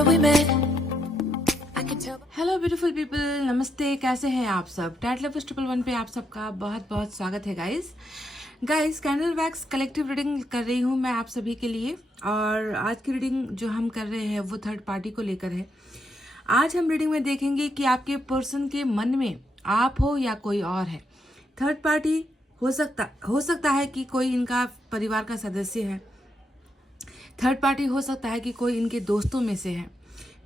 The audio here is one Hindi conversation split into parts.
where we met. I can tell. Hello beautiful people, नमस्ते। कैसे हैं आप सब? टैट लवर्स 111 पे आप सबका बहुत बहुत स्वागत है guys. Candle wax collective reading कर रही हूँ मैं आप सभी के लिए। और आज की रीडिंग जो हम कर रहे हैं वो थर्ड पार्टी को लेकर है। आज हम रीडिंग में देखेंगे कि आपके पर्सन के मन में आप हो या कोई और है। थर्ड पार्टी हो सकता है कि कोई इनका परिवार का सदस्य है। थर्ड पार्टी हो सकता है कि कोई इनके दोस्तों में से है।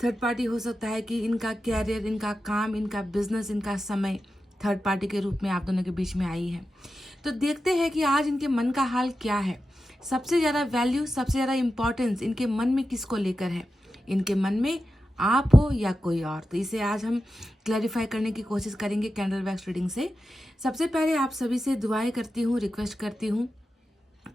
थर्ड पार्टी हो सकता है कि इनका कैरियर, इनका काम, इनका बिजनेस, इनका समय थर्ड पार्टी के रूप में आप दोनों के बीच में आई है। तो देखते हैं कि आज इनके मन का हाल क्या है। सबसे ज़्यादा वैल्यू, सबसे ज़्यादा इम्पोर्टेंस इनके मन में किसको लेकर है? इनके मन में आप हो या कोई और? तो इसे आज हम क्लैरिफाई करने की कोशिश करेंगे कैंडल वैक्स रीडिंग से। सबसे पहले आप सभी से दुआएं करती हूँ, रिक्वेस्ट करती हूँ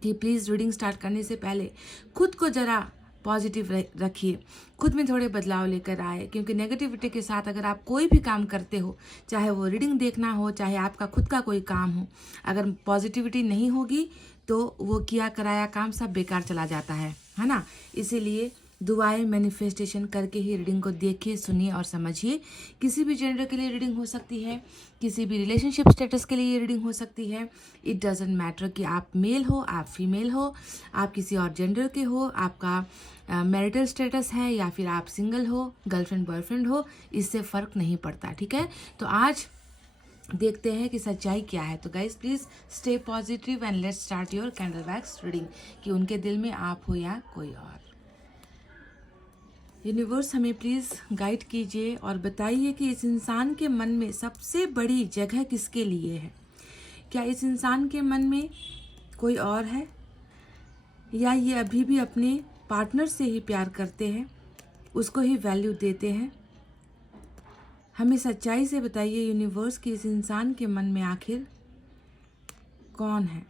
कि प्लीज़ रीडिंग स्टार्ट करने से पहले खुद को ज़रा पॉजिटिव रखिए, खुद में थोड़े बदलाव लेकर आए। क्योंकि नेगेटिविटी के साथ अगर आप कोई भी काम करते हो, चाहे वो रीडिंग देखना हो, चाहे आपका खुद का कोई काम हो, अगर पॉजिटिविटी नहीं होगी तो वो किया कराया काम सब बेकार चला जाता है ना। इसीलिए दुआएं मैनिफेस्टेशन करके ही रीडिंग को देखिए, सुनिए और समझिए। किसी भी जेंडर के लिए रीडिंग हो सकती है, किसी भी रिलेशनशिप स्टेटस के लिए रीडिंग हो सकती है। इट डजेंट मैटर कि आप मेल हो, आप फीमेल हो, आप किसी और जेंडर के हो, आपका मैरिटल स्टेटस है या फिर आप सिंगल हो, गर्लफ्रेंड बॉयफ्रेंड हो, इससे फ़र्क नहीं पड़ता। ठीक है, तो आज देखते हैं कि सच्चाई क्या है। तो guys please stay positive and let's start your candle wax reading कि उनके दिल में आप हो या कोई और। यूनिवर्स हमें प्लीज़ गाइड कीजिए और बताइए कि इस इंसान के मन में सबसे बड़ी जगह किसके लिए है। क्या इस इंसान के मन में कोई और है या ये अभी भी अपने पार्टनर से ही प्यार करते हैं, उसको ही वैल्यू देते हैं? हमें सच्चाई से बताइए यूनिवर्स कि इस इंसान के मन में आखिर कौन है।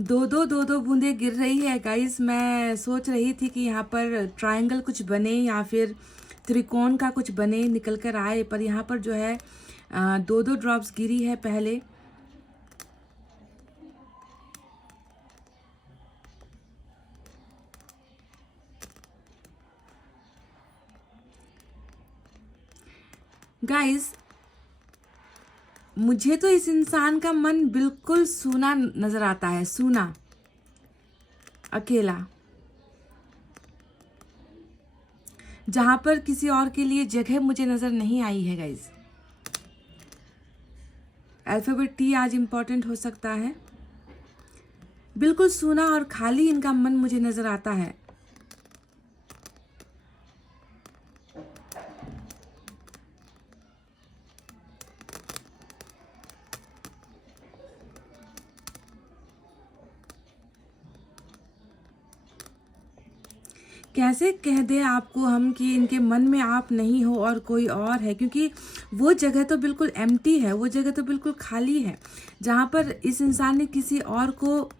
दो बूंदे गिर रही है गाइस। मैं सोच रही थी कि यहाँ पर ट्रायंगल कुछ बने या फिर त्रिकोण का कुछ बने, निकल कर आए, पर यहाँ पर जो है दो ड्रॉप्स गिरी है पहले। गाइस मुझे तो इस इंसान का मन बिल्कुल सूना नजर आता है, सूना, अकेला, जहां पर किसी और के लिए जगह मुझे नजर नहीं आई है गाइस। अल्फाबेट टी आज इंपॉर्टेंट हो सकता है। बिल्कुल सूना और खाली इनका मन मुझे नजर आता है। कैसे कह दें आपको हम कि इनके मन में आप नहीं हो और कोई और है, क्योंकि वो जगह तो बिल्कुल एम्प्टी है, वो जगह तो बिल्कुल खाली है जहाँ पर इस इंसान ने किसी और को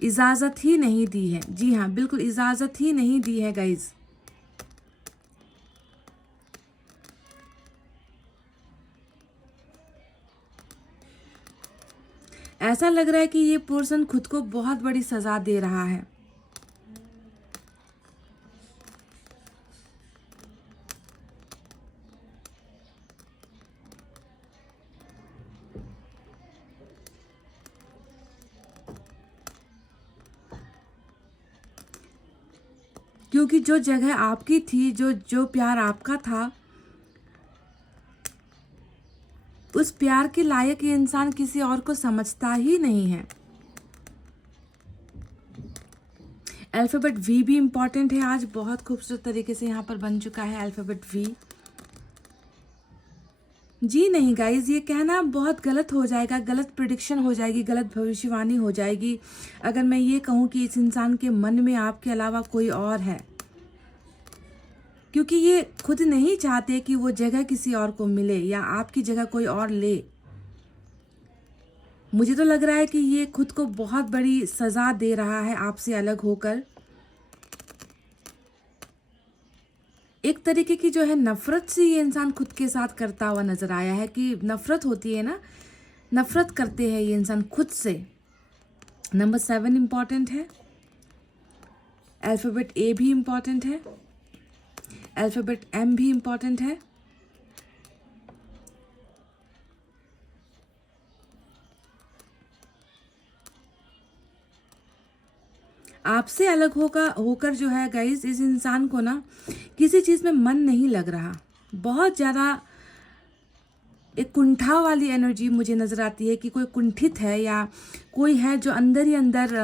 इजाज़त ही नहीं दी है। जी हाँ, बिल्कुल इजाज़त ही नहीं दी है गाइज। ऐसा लग रहा है कि ये पर्सन खुद को बहुत बड़ी सज़ा दे रहा है। क्योंकि जो जगह आपकी थी, जो प्यार आपका था, उस प्यार के लायक ये इंसान किसी और को समझता ही नहीं है। अल्फ़ाबेट वी भी इम्पॉर्टेंट है आज, बहुत खूबसूरत तरीके से यहाँ पर बन चुका है अल्फ़ाबेट वी। जी नहीं गाइज, ये कहना बहुत गलत हो जाएगा, गलत प्रिडिक्शन हो जाएगी, गलत भविष्यवाणी हो जाएगी अगर मैं ये कहूँ कि इस इंसान के मन में आपके अलावा कोई और है। क्योंकि ये खुद नहीं चाहते कि वो जगह किसी और को मिले या आपकी जगह कोई और ले। मुझे तो लग रहा है कि ये खुद को बहुत बड़ी सज़ा दे रहा है आपसे अलग होकर। एक तरीके की जो है नफ़रत से ये इंसान खुद के साथ करता हुआ नज़र आया है, कि नफ़रत होती है ना, नफ़रत करते हैं ये इंसान खुद से। नंबर 7 इम्पॉर्टेंट है, अल्फ़ाबेट ए भी इम्पॉर्टेंट है, अल्फ़ाबेट एम भी इम्पॉर्टेंट है, आपसे अलग होकर जो है गाइस, इस इंसान को ना किसी चीज़ में मन नहीं लग रहा। बहुत ज़्यादा एक कुंठा वाली एनर्जी मुझे नज़र आती है, कि कोई कुंठित है या कोई है जो अंदर ही अंदर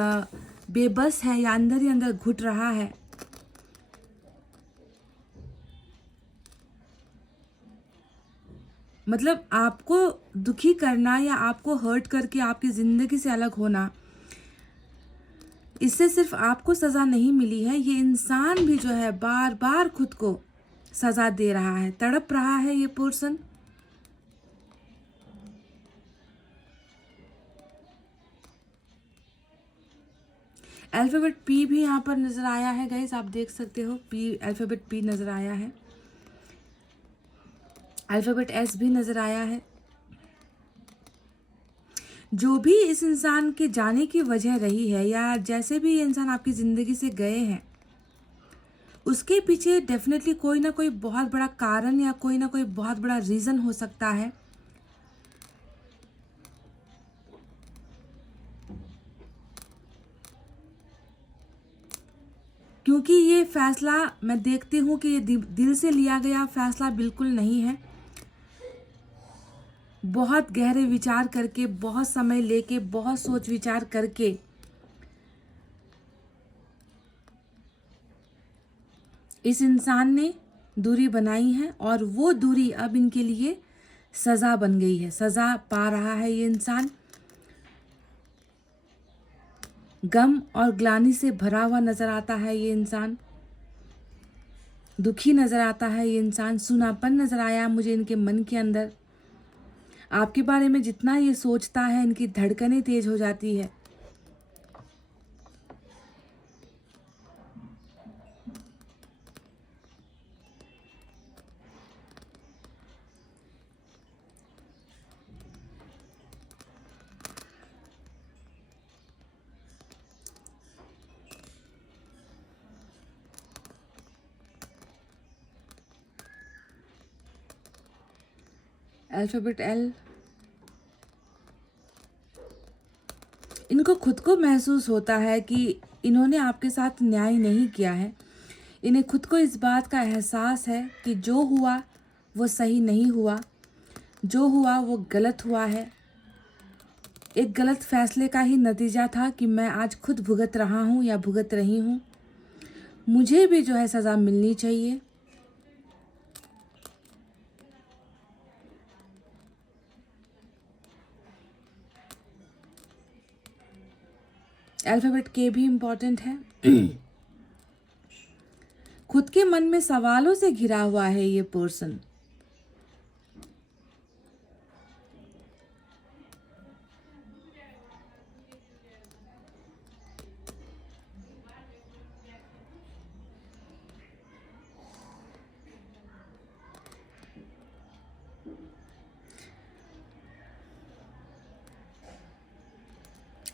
बेबस है या अंदर ही अंदर घुट रहा है। मतलब आपको दुखी करना या आपको हर्ट करके आपकी ज़िंदगी से अलग होना, इससे सिर्फ आपको सज़ा नहीं मिली है, ये इंसान भी जो है बार बार खुद को सज़ा दे रहा है, तड़प रहा है ये पर्सन। अल्फ़ाबेट पी भी यहाँ पर नज़र आया है गाइस, आप देख सकते हो, पी, अल्फ़ाबेट पी नज़र आया है, अल्फ़ाबेट एस भी नज़र आया है। जो भी इस इंसान के जाने की वजह रही है, या जैसे भी ये इंसान आपकी ज़िंदगी से गए हैं, उसके पीछे डेफिनेटली कोई ना कोई बहुत बड़ा कारण या कोई ना कोई बहुत बड़ा रीज़न हो सकता है। क्योंकि ये फैसला मैं देखती हूँ कि ये दिल से लिया गया फैसला बिल्कुल नहीं है। बहुत गहरे विचार करके, बहुत समय लेके, बहुत सोच विचार करके इस इंसान ने दूरी बनाई है, और वो दूरी अब इनके लिए सज़ा बन गई है। सज़ा पा रहा है ये इंसान। गम और ग्लानि से भरा हुआ नज़र आता है ये इंसान, दुखी नज़र आता है ये इंसान, सुनापन नज़र आया मुझे इनके मन के अंदर। आपके बारे में जितना ये सोचता है, इनकी धड़कनें तेज हो जाती है। अल्फ़ाबेट एल, इनको खुद को महसूस होता है कि इन्होंने आपके साथ न्याय नहीं किया है। इन्हें खुद को इस बात का एहसास है कि जो हुआ वो सही नहीं हुआ, जो हुआ वो गलत हुआ है। एक गलत फैसले का ही नतीजा था कि मैं आज खुद भुगत रहा हूँ या भुगत रही हूँ। मुझे भी जो है सज़ा मिलनी चाहिए। अल्फ़ाबेट के भी इम्पॉर्टेंट है। खुद के मन में सवालों से घिरा हुआ है ये पर्सन।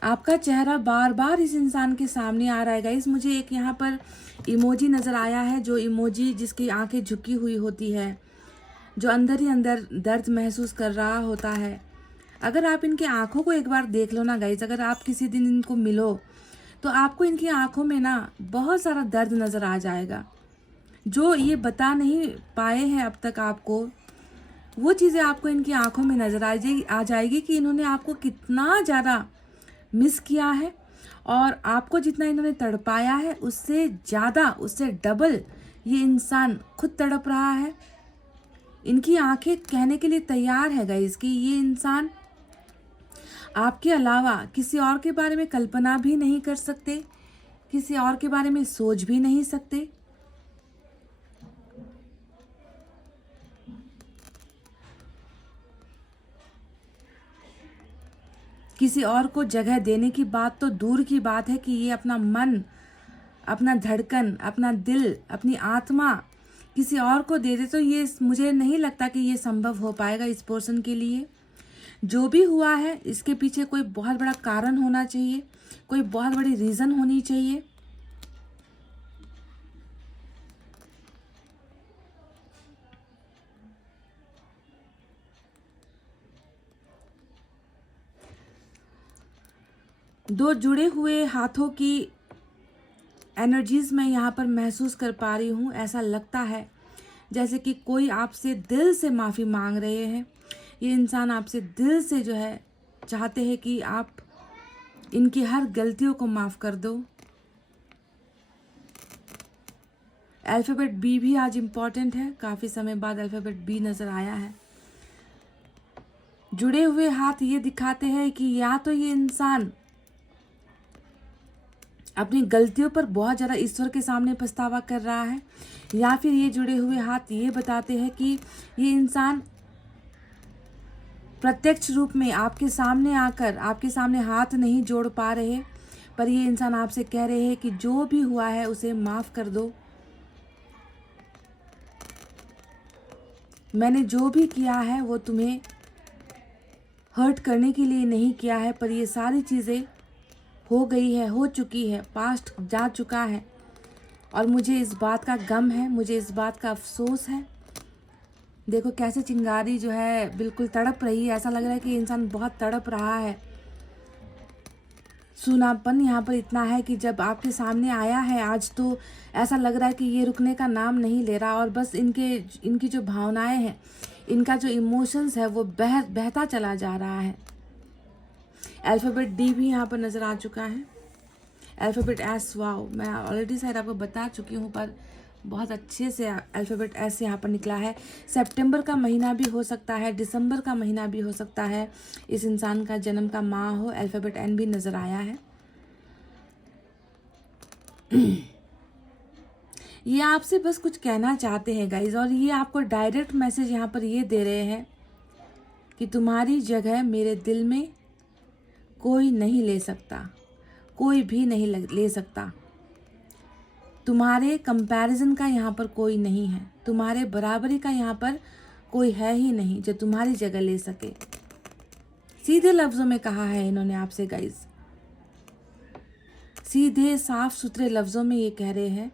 आपका चेहरा बार बार इस इंसान के सामने आ रहा है गाइस। मुझे एक यहाँ पर इमोजी नज़र आया है, जो इमोजी जिसकी आंखें झुकी हुई होती है, जो अंदर ही अंदर दर्द महसूस कर रहा होता है। अगर आप इनकी आंखों को एक बार देख लो ना गाइस, अगर आप किसी दिन इनको मिलो, तो आपको इनकी आंखों में ना बहुत सारा दर्द नज़र आ जाएगा, जो ये बता नहीं पाए हैं अब तक आपको। वो चीज़ें आपको इनकी आंखों में नज़र आ जाएगी कि इन्होंने आपको कितना ज़्यादा मिस किया है, और आपको जितना इन्होंने तड़पाया है उससे ज़्यादा, उससे डबल ये इंसान खुद तड़प रहा है। इनकी आंखें कहने के लिए तैयार है गाइस कि ये इंसान आपके अलावा किसी और के बारे में कल्पना भी नहीं कर सकते, किसी और के बारे में सोच भी नहीं सकते। किसी और को जगह देने की बात तो दूर की बात है कि ये अपना मन, अपना धड़कन, अपना दिल, अपनी आत्मा किसी और को दे दे, तो ये मुझे नहीं लगता कि ये संभव हो पाएगा इस पर्सन के लिए। जो भी हुआ है इसके पीछे कोई बहुत बड़ा कारण होना चाहिए, कोई बहुत बड़ी रीज़न होनी चाहिए। दो जुड़े हुए हाथों की एनर्जीज मैं यहाँ पर महसूस कर पा रही हूँ। ऐसा लगता है जैसे कि कोई आपसे दिल से माफ़ी मांग रहे हैं। ये इंसान आपसे दिल से जो है चाहते हैं कि आप इनकी हर गलतियों को माफ़ कर दो। अल्फ़ाबेट बी भी आज इम्पॉर्टेंट है, काफ़ी समय बाद अल्फ़ाबेट बी नज़र आया है। जुड़े हुए हाथ ये दिखाते हैं कि या तो ये इंसान अपनी गलतियों पर बहुत ज़्यादा ईश्वर के सामने पछतावा कर रहा है, या फिर ये जुड़े हुए हाथ ये बताते हैं कि ये इंसान प्रत्यक्ष रूप में आपके सामने आकर आपके सामने हाथ नहीं जोड़ पा रहे, पर ये इंसान आपसे कह रहे हैं कि जो भी हुआ है उसे माफ़ कर दो। मैंने जो भी किया है वो तुम्हें हर्ट करने के लिए नहीं किया है, पर ये सारी चीज़ें हो गई है, हो चुकी है, पास्ट जा चुका है और मुझे इस बात का गम है, मुझे इस बात का अफसोस है। देखो कैसे चिंगारी जो है बिल्कुल तड़प रही है, ऐसा लग रहा है कि इंसान बहुत तड़प रहा है। सूनापन यहाँ पर इतना है कि जब आपके सामने आया है आज, तो ऐसा लग रहा है कि ये रुकने का नाम नहीं ले रहा और बस इनकी जो भावनाएं हैं, इनका जो इमोशंस है वो बहता चला जा रहा है। अल्फ़ाबेट डी भी यहाँ पर नज़र आ चुका है। अल्फ़ाबेट एस, वाओ, मैं ऑलरेडी शायद आपको बता चुकी हूँ, पर बहुत अच्छे से अल्फ़ाबेट एस यहाँ पर निकला है। सितंबर का महीना भी हो सकता है, दिसंबर का महीना भी हो सकता है, इस इंसान का जन्म का माह हो। अल्फ़ाबेट एन भी नज़र आया है। ये आपसे बस कुछ कहना चाहते हैं गाइज, और ये आपको डायरेक्ट मैसेज यहाँ पर ये दे रहे हैं कि तुम्हारी जगह मेरे दिल में कोई नहीं ले सकता, कोई भी नहीं ले सकता। तुम्हारे कंपैरिजन का यहाँ पर कोई नहीं है, तुम्हारे बराबरी का यहाँ पर कोई है ही नहीं जो तुम्हारी जगह ले सके। सीधे लफ्ज़ों में कहा है इन्होंने आपसे गाइज, सीधे साफ सुथरे लफ्ज़ों में ये कह रहे हैं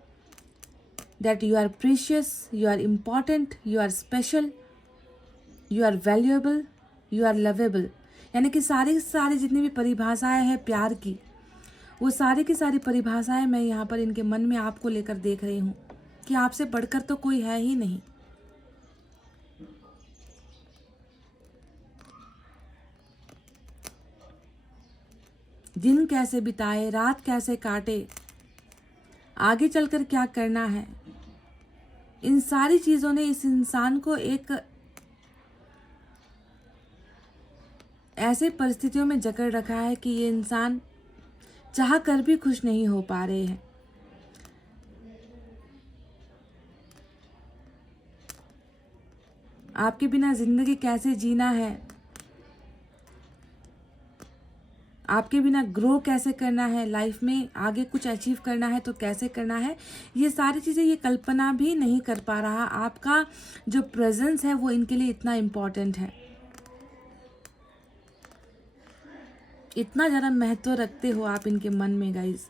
that you are precious, you are important, you are special, you are valuable, you are lovable. यानी कि सारी जितनी भी परिभाषाएं हैं प्यार की, वो सारी की सारी परिभाषाएं मैं यहाँ पर इनके मन में आपको लेकर देख रही हूँ कि आपसे बढ़कर तो कोई है ही नहीं। दिन कैसे बिताए, रात कैसे काटे, आगे चलकर क्या करना है, इन सारी चीज़ों ने इस इंसान को एक ऐसे परिस्थितियों में जकड़ रखा है कि ये इंसान चाह कर भी खुश नहीं हो पा रहे हैं। आपके बिना जिंदगी कैसे जीना है, आपके बिना ग्रो कैसे करना है, लाइफ में आगे कुछ अचीव करना है तो कैसे करना है, ये सारी चीज़ें ये कल्पना भी नहीं कर पा रहा। आपका जो प्रेजेंस है वो इनके लिए इतना इम्पोर्टेंट है, इतना ज़्यादा महत्व रखते हो आप इनके मन में गाइज।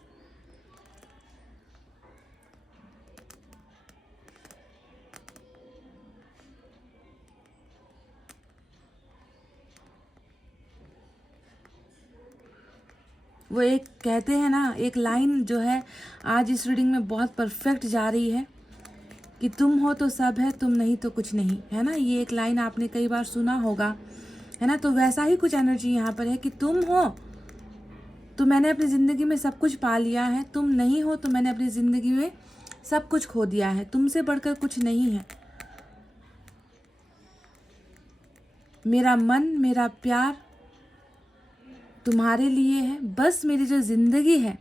वो एक कहते हैं ना, एक लाइन जो है आज इस रीडिंग में बहुत परफेक्ट जा रही है कि तुम हो तो सब है, तुम नहीं तो कुछ नहीं, है ना। ये एक लाइन आपने कई बार सुना होगा, है ना। तो वैसा ही कुछ एनर्जी यहाँ पर है कि तुम हो तो मैंने अपनी ज़िंदगी में सब कुछ पा लिया है, तुम नहीं हो तो मैंने अपनी ज़िंदगी में सब कुछ खो दिया है, तुमसे बढ़कर कुछ नहीं है। मेरा मन, मेरा प्यार तुम्हारे लिए है, बस मेरी जो ज़िंदगी है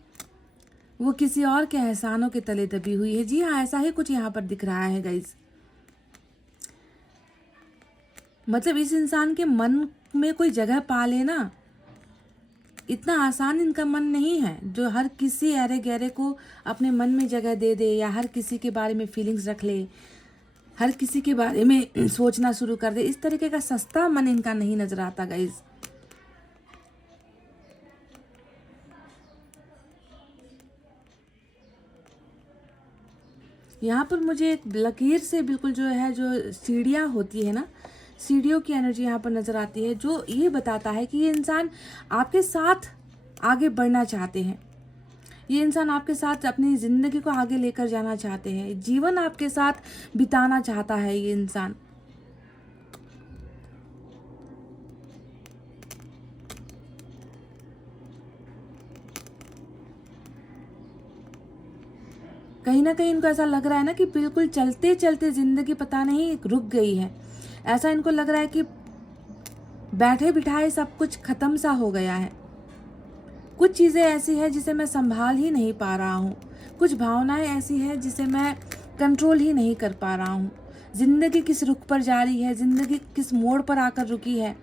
वो किसी और के एहसानों के तले दबी हुई है। जी हाँ, ऐसा ही कुछ यहाँ पर दिख रहा है गाइज। मतलब इस इंसान के मन में कोई जगह पा लेना इतना आसान इनका मन नहीं है जो हर किसी अरे गहरे को अपने मन में जगह दे दे, या हर किसी के बारे में फीलिंग्स रख ले, हर किसी के बारे में सोचना शुरू कर दे। इस तरीके का सस्ता मन इनका नहीं नजर आता गाइज। यहाँ पर मुझे एक लकीर से बिल्कुल जो है, जो सीढ़ियाँ होती है ना, सीढ़ियों की एनर्जी यहाँ पर नज़र आती है, जो ये बताता है कि ये इंसान आपके साथ आगे बढ़ना चाहते हैं। ये इंसान आपके साथ अपनी ज़िंदगी को आगे लेकर जाना चाहते हैं, जीवन आपके साथ बिताना चाहता है ये इंसान। कहीं ना कहीं इनको ऐसा लग रहा है ना कि बिल्कुल चलते चलते ज़िंदगी पता नहीं रुक गई है। ऐसा इनको लग रहा है कि बैठे बिठाए सब कुछ ख़त्म सा हो गया है। कुछ चीज़ें ऐसी हैं जिसे मैं संभाल ही नहीं पा रहा हूँ, कुछ भावनाएं ऐसी हैं जिसे मैं कंट्रोल ही नहीं कर पा रहा हूँ। ज़िंदगी किस रुख पर जा रही है, ज़िंदगी किस मोड़ पर आकर रुकी है,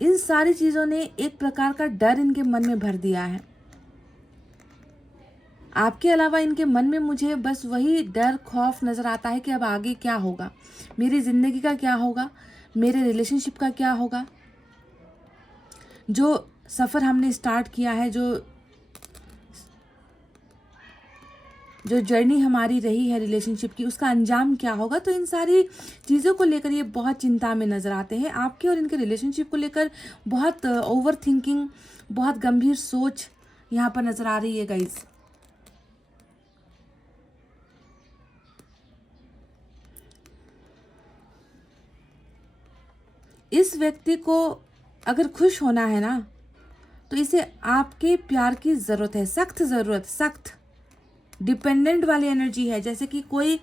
इन सारी चीज़ों ने एक प्रकार का डर इनके मन में भर दिया है। आपके अलावा इनके मन में मुझे बस वही डर, खौफ नज़र आता है कि अब आगे क्या होगा, मेरी ज़िंदगी का क्या होगा, मेरे रिलेशनशिप का क्या होगा। जो सफ़र हमने स्टार्ट किया है, जो जर्नी हमारी रही है रिलेशनशिप की, उसका अंजाम क्या होगा। तो इन सारी चीज़ों को लेकर ये बहुत चिंता में नज़र आते हैं। आपके और इनके रिलेशनशिप को लेकर बहुत ओवर थिंकिंग, बहुत गंभीर सोच यहाँ पर नज़र आ रही है गाइज। इस व्यक्ति को अगर खुश होना है ना, तो इसे आपके प्यार की ज़रूरत है, सख्त ज़रूरत, सख्त डिपेंडेंट वाली एनर्जी है। जैसे कि कोई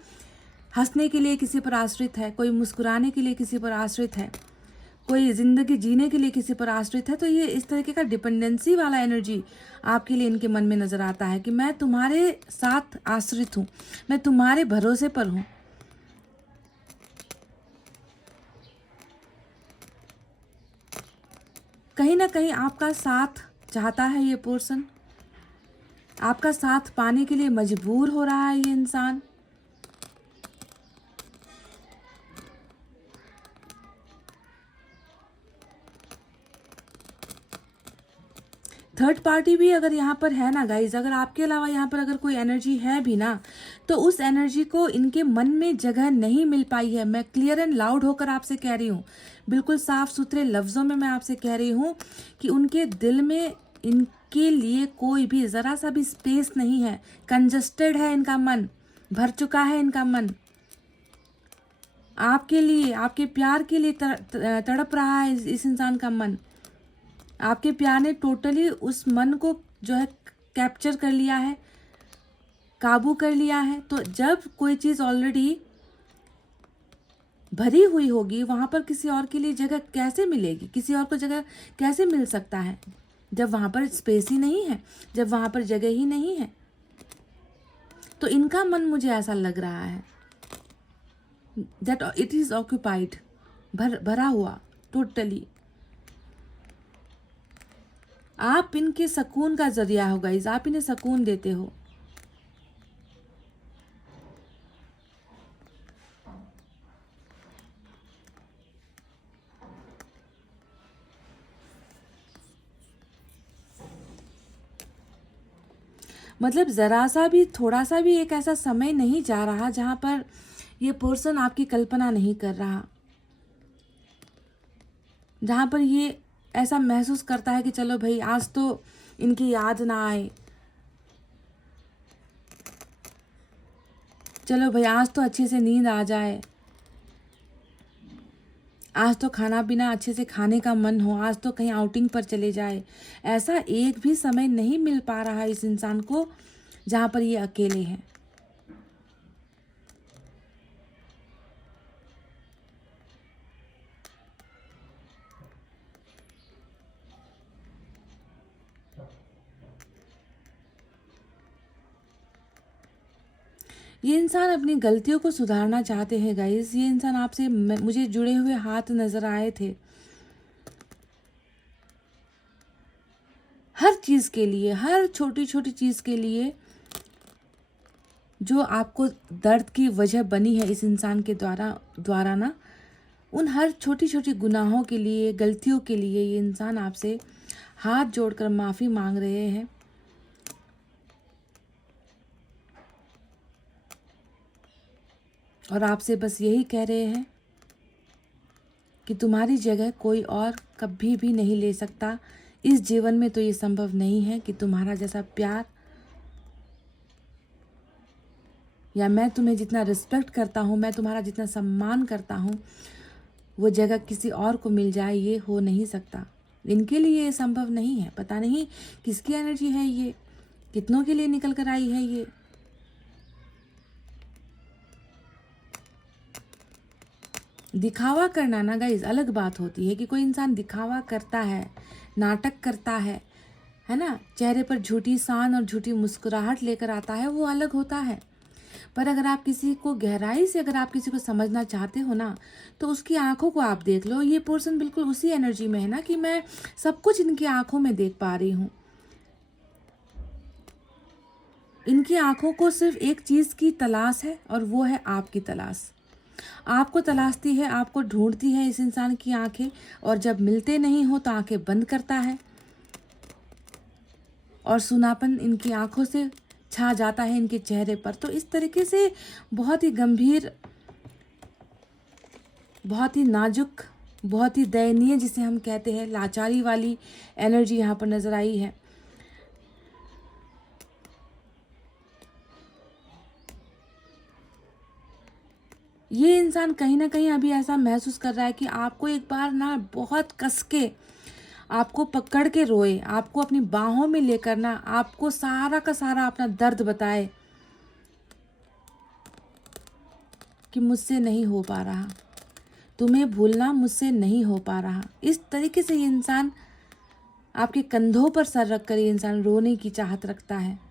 हंसने के लिए किसी पर आश्रित है, कोई मुस्कुराने के लिए किसी पर आश्रित है, कोई ज़िंदगी जीने के लिए किसी पर आश्रित है। तो ये इस तरीके का डिपेंडेंसी वाला एनर्जी आपके लिए इनके मन में नज़र आता है कि मैं तुम्हारे साथ आश्रित हूँ, मैं तुम्हारे भरोसे पर हूँ। कहीं ना कहीं आपका साथ चाहता है ये पर्सन, आपका साथ पाने के लिए मजबूर हो रहा है ये इंसान। थर्ड पार्टी भी अगर यहाँ पर है ना गाइज, अगर आपके अलावा यहाँ पर अगर कोई एनर्जी है भी ना, तो उस एनर्जी को इनके मन में जगह नहीं मिल पाई है। मैं क्लियर एंड लाउड होकर आपसे कह रही हूँ, बिल्कुल साफ सुथरे लफ्ज़ों में मैं आपसे कह रही हूँ कि उनके दिल में इनके लिए कोई भी ज़रा सा भी स्पेस नहीं है। कंजस्टेड है इनका मन, भर चुका है इनका मन। आपके लिए, आपके प्यार के लिए तड़प रहा है इस इंसान का मन। आपके प्यार ने टोटली उस मन को जो है कैप्चर कर लिया है, काबू कर लिया है। तो जब कोई चीज़ ऑलरेडी भरी हुई होगी, वहाँ पर किसी और के लिए जगह कैसे मिलेगी, किसी और को जगह कैसे मिल सकता है जब वहाँ पर स्पेस ही नहीं है, जब वहाँ पर जगह ही नहीं है। तो इनका मन, मुझे ऐसा लग रहा है दैट इट इज़ ऑक्यूपाइड, भरा हुआ टोटली। आप इनके सुकून का जरिया हो गाइस, आप इन्हें सुकून देते हो। मतलब ज़रा सा भी, थोड़ा सा भी एक ऐसा समय नहीं जा रहा जहाँ पर ये पर्सन आपकी कल्पना नहीं कर रहा, जहाँ पर ये ऐसा महसूस करता है कि चलो भाई आज तो इनकी याद ना आए, चलो भाई आज तो अच्छे से नींद आ जाए, आज तो खाना पीना अच्छे से खाने का मन हो, आज तो कहीं आउटिंग पर चले जाए। ऐसा एक भी समय नहीं मिल पा रहा है इस इंसान को जहाँ पर ये अकेले हैं। ये इंसान अपनी गलतियों को सुधारना चाहते हैं गाइस। ये इंसान आपसे, मुझे जुड़े हुए हाथ नज़र आए थे। हर चीज़ के लिए, हर छोटी छोटी चीज़ के लिए जो आपको दर्द की वजह बनी है इस इंसान के द्वारा ना, उन हर छोटी छोटी गुनाहों के लिए, गलतियों के लिए ये इंसान आपसे हाथ जोड़कर माफ़ी मांग रहे हैं। और आपसे बस यही कह रहे हैं कि तुम्हारी जगह कोई और कभी भी नहीं ले सकता। इस जीवन में तो ये संभव नहीं है कि तुम्हारा जैसा प्यार, या मैं तुम्हें जितना रिस्पेक्ट करता हूँ, मैं तुम्हारा जितना सम्मान करता हूँ, वो जगह किसी और को मिल जाए, ये हो नहीं सकता। इनके लिए ये संभव नहीं है। पता नहीं किसकी एनर्जी है ये, कितनों के लिए निकल कर आई है ये। दिखावा करना ना गाइस अलग बात होती है कि कोई इंसान दिखावा करता है, नाटक करता है ना, चेहरे पर झूठी शान और झूठी मुस्कुराहट लेकर आता है, वो अलग होता है। पर अगर आप किसी को गहराई से, अगर आप किसी को समझना चाहते हो ना, तो उसकी आंखों को आप देख लो। ये पर्सन बिल्कुल उसी एनर्जी में है ना कि मैं सब कुछ इनकी आंखों में देख पा रही हूँ। इनकी आंखों को सिर्फ एक चीज़ की तलाश है, और वो है आपकी तलाश। आपको तलाशती है, आपको ढूंढती है इस इंसान की आंखें, और जब मिलते नहीं हो तो आंखें बंद करता है, और सुनापन इनकी आंखों से छा जाता है इनके चेहरे पर। तो इस तरीके से बहुत ही गंभीर, बहुत ही नाजुक, बहुत ही दयनीय, जिसे हम कहते हैं लाचारी वाली एनर्जी यहाँ पर नजर आई है। ये इंसान कहीं ना कहीं अभी ऐसा महसूस कर रहा है कि आपको एक बार ना बहुत कस के, आपको पकड़ के रोए, आपको अपनी बाहों में लेकर ना, आपको सारा का सारा अपना दर्द बताए कि मुझसे नहीं हो पा रहा, तुम्हें भूलना मुझसे नहीं हो पा रहा। इस तरीके से ये इंसान आपके कंधों पर सर रखकर ये इंसान रोने की चाहत रखता है।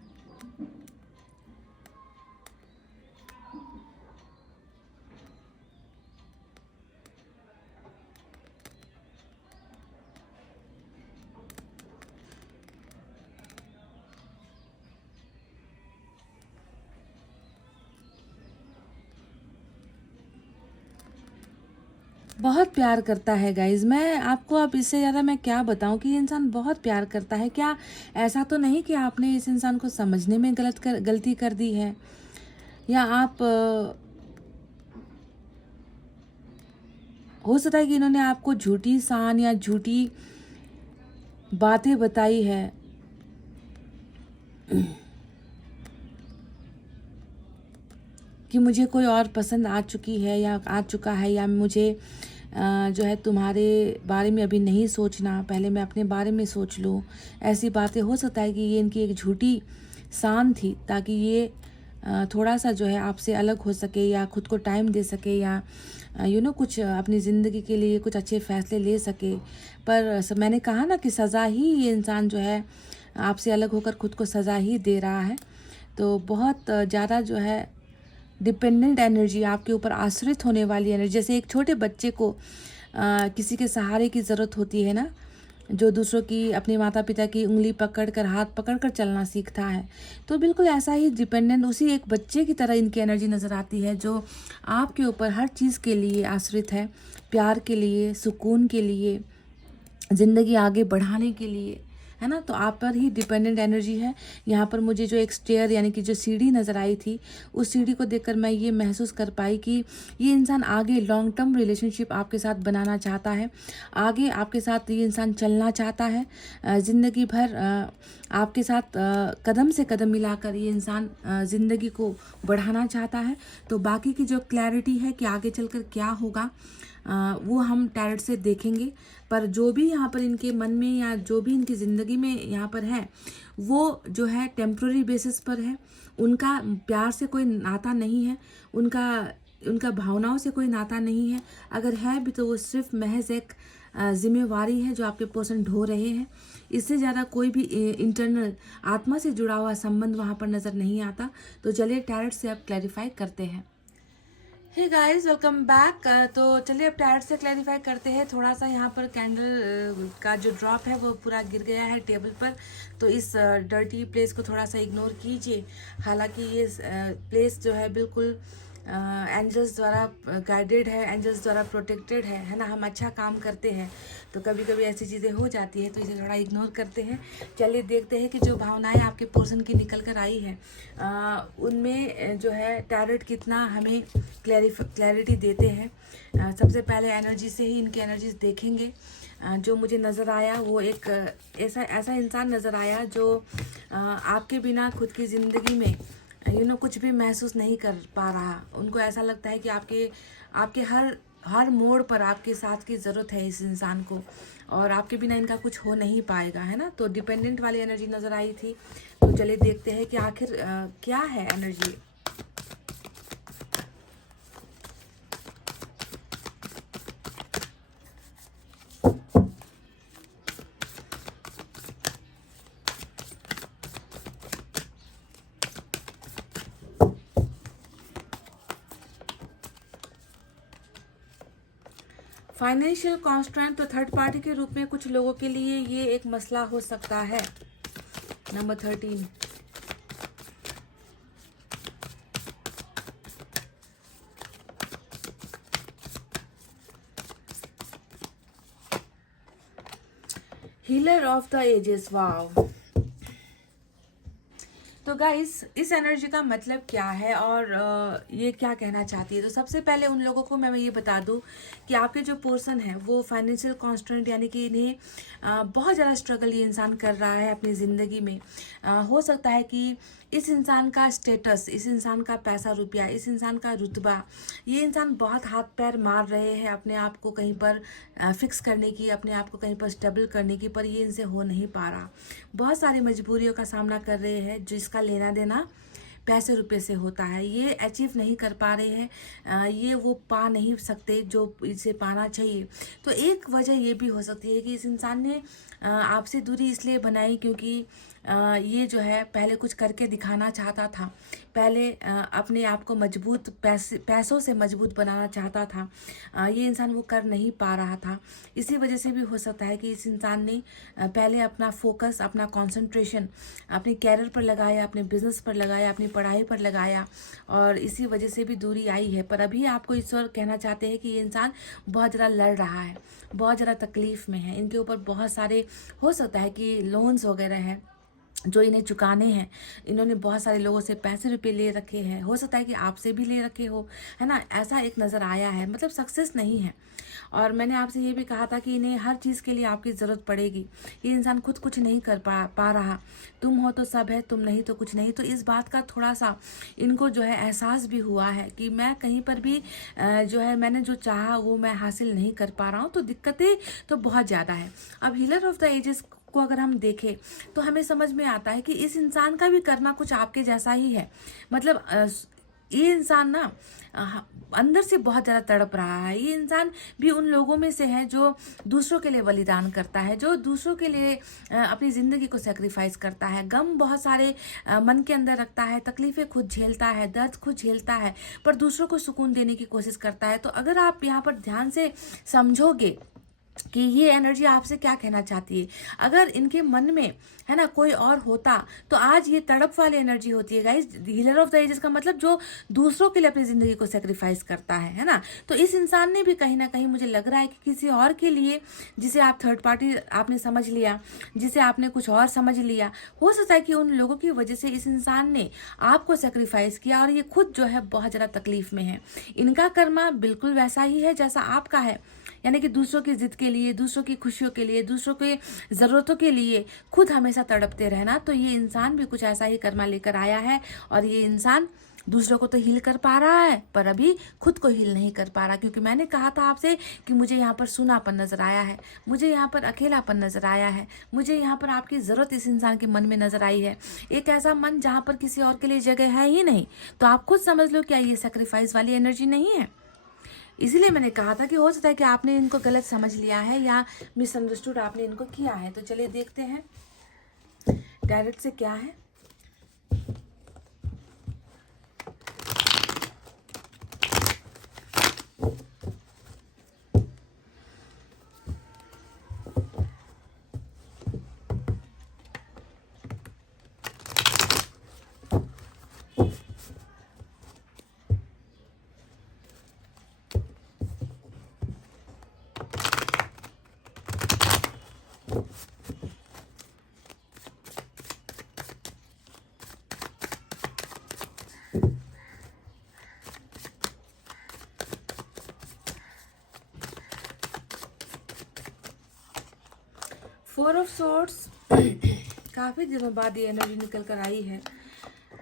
बहुत प्यार करता है गाइज। मैं आपको अब इससे ज़्यादा मैं क्या बताऊं कि ये इंसान बहुत प्यार करता है। क्या ऐसा तो नहीं कि आपने इस इंसान को समझने में गलती कर दी है, या आप हो सकता है कि इन्होंने आपको झूठी शान या झूठी बातें बताई है कि मुझे कोई और पसंद आ चुकी है या आ चुका है, या मुझे जो है तुम्हारे बारे में अभी नहीं सोचना, पहले मैं अपने बारे में सोच लूँ। ऐसी बातें हो सकता है कि ये इनकी एक झूठी शान थी, ताकि ये थोड़ा सा जो है आपसे अलग हो सके, या खुद को टाइम दे सके, या कुछ अपनी ज़िंदगी के लिए कुछ अच्छे फैसले ले सके। पर मैंने कहा ना कि सज़ा ही, ये इंसान जो है आपसे अलग होकर खुद को सज़ा ही दे रहा है। तो बहुत ज़्यादा जो है डिपेंडेंट एनर्जी, आपके ऊपर आश्रित होने वाली एनर्जी। जैसे एक छोटे बच्चे को किसी के सहारे की ज़रूरत होती है ना, जो दूसरों की, अपने माता पिता की उंगली पकड़ कर, हाथ पकड़ कर चलना सीखता है, तो बिल्कुल ऐसा ही डिपेंडेंट, उसी एक बच्चे की तरह इनकी एनर्जी नज़र आती है, जो आपके ऊपर हर चीज़ के लिए आश्रित है, प्यार के लिए, सुकून के लिए, ज़िंदगी आगे बढ़ाने के लिए, है ना। तो आप पर ही डिपेंडेंट एनर्जी है। यहाँ पर मुझे जो एक स्टेयर यानी कि जो सीढ़ी नज़र आई थी, उस सीढ़ी को देखकर मैं ये महसूस कर पाई कि ये इंसान आगे लॉन्ग टर्म रिलेशनशिप आपके साथ बनाना चाहता है, आगे आपके साथ ये इंसान चलना चाहता है, ज़िंदगी भर आपके साथ कदम से कदम मिलाकर ये इंसान ज़िंदगी को बढ़ाना चाहता है। तो बाकी की जो क्लैरिटी है कि आगे चलकर क्या होगा, वो हम टैरेट से देखेंगे। पर जो भी यहाँ पर इनके मन में, या जो भी इनकी ज़िंदगी में यहाँ पर है, वो जो है टेम्प्रेरी बेसिस पर है। उनका प्यार से कोई नाता नहीं है, उनका भावनाओं से कोई नाता नहीं है। अगर है भी तो वो सिर्फ महज एक जिम्मेवारी है जो आपके पर्सन ढो रहे हैं। इससे ज़्यादा कोई भी इंटरनल आत्मा से जुड़ा हुआ संबंध वहाँ पर नज़र नहीं आता। तो चलिए टैरेट से अब क्लैरिफाई करते हैं। Hey guys, welcome back. तो चलिए अब टैरेट से क्लैरिफाई करते हैं। थोड़ा सा यहाँ पर कैंडल का जो ड्रॉप है वो पूरा गिर गया है टेबल पर, तो इस डर्टी प्लेस को थोड़ा सा इग्नोर कीजिए। हालांकि ये प्लेस जो है बिल्कुल एंजल्स द्वारा गाइडेड है, एंजल्स द्वारा प्रोटेक्टेड है ना। हम अच्छा काम करते हैं तो कभी कभी ऐसी चीज़ें हो जाती है, तो इसे थोड़ा इग्नोर करते हैं। चलिए देखते हैं कि जो भावनाएं आपके पोर्शन की निकल कर आई है उनमें जो है टैरेट कितना हमें क्लैरिटी देते हैं। सबसे पहले एनर्जी से ही इनकी एनर्जीज देखेंगे। जो मुझे नज़र आया वो एक ऐसा इंसान नज़र आया जो आपके बिना खुद की ज़िंदगी में कुछ भी महसूस नहीं कर पा रहा। उनको ऐसा लगता है कि आपके हर मोड़ पर आपके साथ की ज़रूरत है इस इंसान को, और आपके बिना इनका कुछ हो नहीं पाएगा, है ना। तो डिपेंडेंट वाली एनर्जी नज़र आई थी। तो चलिए देखते हैं कि आखिर क्या है एनर्जी। फाइनेंशियल कॉन्स्ट्रेंट, तो थर्ड पार्टी के रूप में कुछ लोगों के लिए ये एक मसला हो सकता है। Number 13, healer of the ages. Wow. तो गाइस, इस एनर्जी का मतलब क्या है और ये क्या कहना चाहती है। तो सबसे पहले उन लोगों को मैं ये बता दूं कि आपके जो पर्सन है वो फाइनेंशियल कॉन्स्टेंट, यानी कि इन्हें बहुत ज़्यादा स्ट्रगल ये इंसान कर रहा है अपनी ज़िंदगी में। हो सकता है कि इस इंसान का स्टेटस, इस इंसान का पैसा रुपया, इस इंसान का रुतबा, ये इंसान बहुत हाथ पैर मार रहे हैं अपने आप को कहीं पर फिक्स करने की, अपने आप को कहीं पर स्टेबल करने की, पर ये इनसे हो नहीं पा रहा। बहुत सारी मजबूरियों का सामना कर रहे हैं जिसका लेना देना पैसे रुपए से होता है। ये अचीव नहीं कर पा रहे हैं, ये वो पा नहीं सकते जो इसे पाना चाहिए। तो एक वजह ये भी हो सकती है कि इस इंसान ने आपसे दूरी इसलिए बनाई क्योंकि ये जो है पहले कुछ करके दिखाना चाहता था, पहले अपने आप को मजबूत पैसों से मजबूत बनाना चाहता था। ये इंसान वो कर नहीं पा रहा था। इसी वजह से भी हो सकता है कि इस इंसान ने पहले अपना फोकस, अपना कंसंट्रेशन अपने कैरियर पर लगाया, अपने बिजनेस पर लगाया, अपनी पढ़ाई पर लगाया, और इसी वजह से भी दूरी आई है। पर अभी आपको ईश्वर कहना चाहते हैं कि ये इंसान बहुत ज़्यादा लड़ रहा है, बहुत ज़्यादा तकलीफ में है। इनके ऊपर बहुत सारे, हो सकता है कि लोन्स वगैरह हैं जो इन्हें चुकाने हैं। इन्होंने बहुत सारे लोगों से पैसे रुपए ले रखे हैं, हो सकता है कि आपसे भी ले रखे हो, है ना। ऐसा एक नज़र आया है, मतलब सक्सेस नहीं है। और मैंने आपसे ये भी कहा था कि इन्हें हर चीज़ के लिए आपकी ज़रूरत पड़ेगी। ये इंसान खुद कुछ नहीं कर पा रहा। तुम हो तो सब है, तुम नहीं तो कुछ नहीं। तो इस बात का थोड़ा सा इनको जो है एहसास भी हुआ है कि मैं कहीं पर भी जो है मैंने जो चाहा वो मैं हासिल नहीं कर पा रहा हूँ। तो दिक्कतें तो बहुत ज़्यादा है। अब हीलर ऑफ द एजेस को अगर हम देखें तो हमें समझ में आता है कि इस इंसान का भी करना कुछ आपके जैसा ही है। मतलब ये इंसान ना अंदर से बहुत ज़्यादा तड़प रहा है। ये इंसान भी उन लोगों में से है जो दूसरों के लिए बलिदान करता है, जो दूसरों के लिए अपनी ज़िंदगी को सेक्रीफाइस करता है। गम बहुत सारे मन के अंदर रखता है, तकलीफ़ें खुद झेलता है, दर्द खुद झेलता है, पर दूसरों को सुकून देने की कोशिश करता है। तो अगर आप यहाँ पर ध्यान से समझोगे कि ये एनर्जी आपसे क्या कहना चाहती है, अगर इनके मन में, है ना, कोई और होता तो आज ये तड़प वाली एनर्जी होती है guys. Healer of the ages का मतलब जो दूसरों के लिए अपनी ज़िंदगी को सेक्रीफाइस करता है ना। तो इस इंसान ने भी कहीं ना कहीं, मुझे लग रहा है कि किसी और के लिए, जिसे आप थर्ड पार्टी आपने समझ लिया, जिसे आपने कुछ और समझ लिया, हो सकता है कि उन लोगों की वजह से इस इंसान ने आपको सेक्रीफाइस किया और ये खुद जो है बहुत ज़्यादा तकलीफ में है। इनका कर्मा बिल्कुल वैसा ही है जैसा आपका है, यानी कि दूसरों की जिद के लिए, दूसरों की खुशियों के लिए, दूसरों के ज़रूरतों के लिए खुद हमेशा तड़पते रहना। तो ये इंसान भी कुछ ऐसा ही कर्मा लेकर आया है, और ये इंसान दूसरों को तो हील कर पा रहा है पर अभी खुद को हील नहीं कर पा रहा। क्योंकि मैंने कहा था आपसे कि मुझे यहाँ पर सूनापन नज़र आया है, मुझे यहाँ पर अकेलापन नज़र आया है, मुझे यहाँ पर आपकी ज़रूरत इस इंसान के मन में नज़र आई है। एक ऐसा मन जहाँ पर किसी और के लिए जगह है ही नहीं। तो आप खुद समझ लो क्या ये सेक्रीफाइस वाली एनर्जी नहीं है। इसीलिए मैंने कहा था कि हो सकता है कि आपने इनको गलत समझ लिया है या मिसअंडरस्टूड आपने इनको किया है। तो चलिए देखते हैं डायरेक्ट से क्या है। फोर ऑफ सोर्ट्स काफ़ी दिनों बाद ये एनर्जी निकल कर आई है।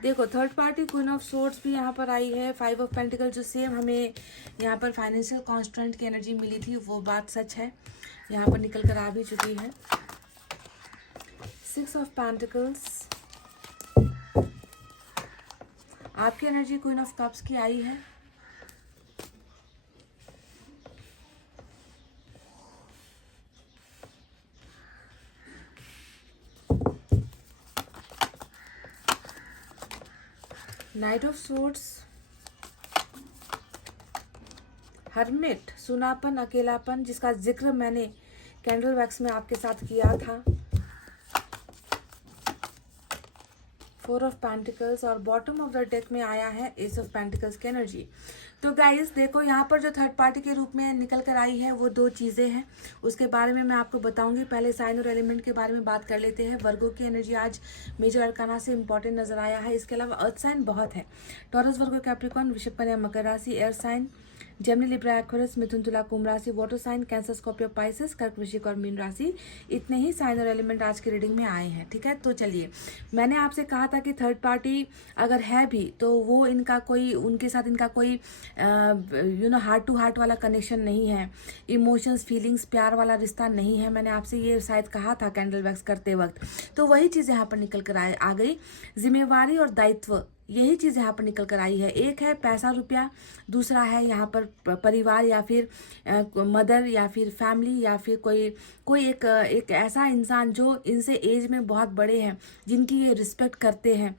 देखो third party queen of sorts भी यहाँ पर आई है। फाइव ऑफ पेंटिकल जो सेम हमें यहाँ पर फाइनेंशियल कॉन्स्टेंट की एनर्जी मिली थी वो बात सच है, यहाँ पर निकल कर आ भी चुकी है। सिक्स ऑफ पेंटिकल्स आपकी एनर्जी क्वीन ऑफ कप्स की आई है। नाइट ऑफ सोर्ट्स हर्मिट सुनापन अकेलापन जिसका जिक्र मैंने कैंडल वैक्स में आपके साथ किया था। फोर ऑफ पेंटिकल्स और बॉटम ऑफ द डेक में आया है एस ऑफ पेंटिकल्स की एनर्जी। तो गाइस देखो यहाँ पर जो थर्ड पार्टी के रूप में निकल कर आई है वो दो चीज़ें हैं, उसके बारे में मैं आपको बताऊंगी। पहले साइन और एलिमेंट के बारे में बात कर लेते हैं। वर्गो की एनर्जी आज मेजर अरकाना से इंपॉर्टेंट नजर आया है। इसके अलावा अर्थ साइन बहुत है, टॉरस, वर्गो, कैप्रिकॉर्न, वृषभ, कन्या, मकर राशि, air sign Gemini, Libra, Aquarius, मिथुन, तुला, कुंभ राशि, water sign, Cancer, Scorpio, Pisces, कर्क, वृश्चिक और मीन राशि। इतने ही साइन और एलिमेंट आज की रीडिंग में आए हैं। ठीक है, तो चलिए, मैंने आपसे कहा था कि थर्ड पार्टी अगर है भी तो वो इनका कोई, उनके साथ इनका कोई हार्ट टू हार्ट वाला कनेक्शन नहीं है, इमोशंस, फीलिंग्स, प्यार वाला रिश्ता नहीं है। मैंने आपसे ये शायद कहा था कैंडल वैक्स करते वक्त, तो वही चीज़ यहाँ पर निकल कर आ गई। जिम्मेवारी और दायित्व, यही चीज़ यहाँ पर निकल कर आई है। एक है पैसा रुपया, दूसरा है यहाँ पर परिवार या फिर मदर या फिर फैमिली या फिर कोई एक ऐसा इंसान जो इनसे एज में बहुत बड़े हैं, जिनकी ये रिस्पेक्ट करते हैं,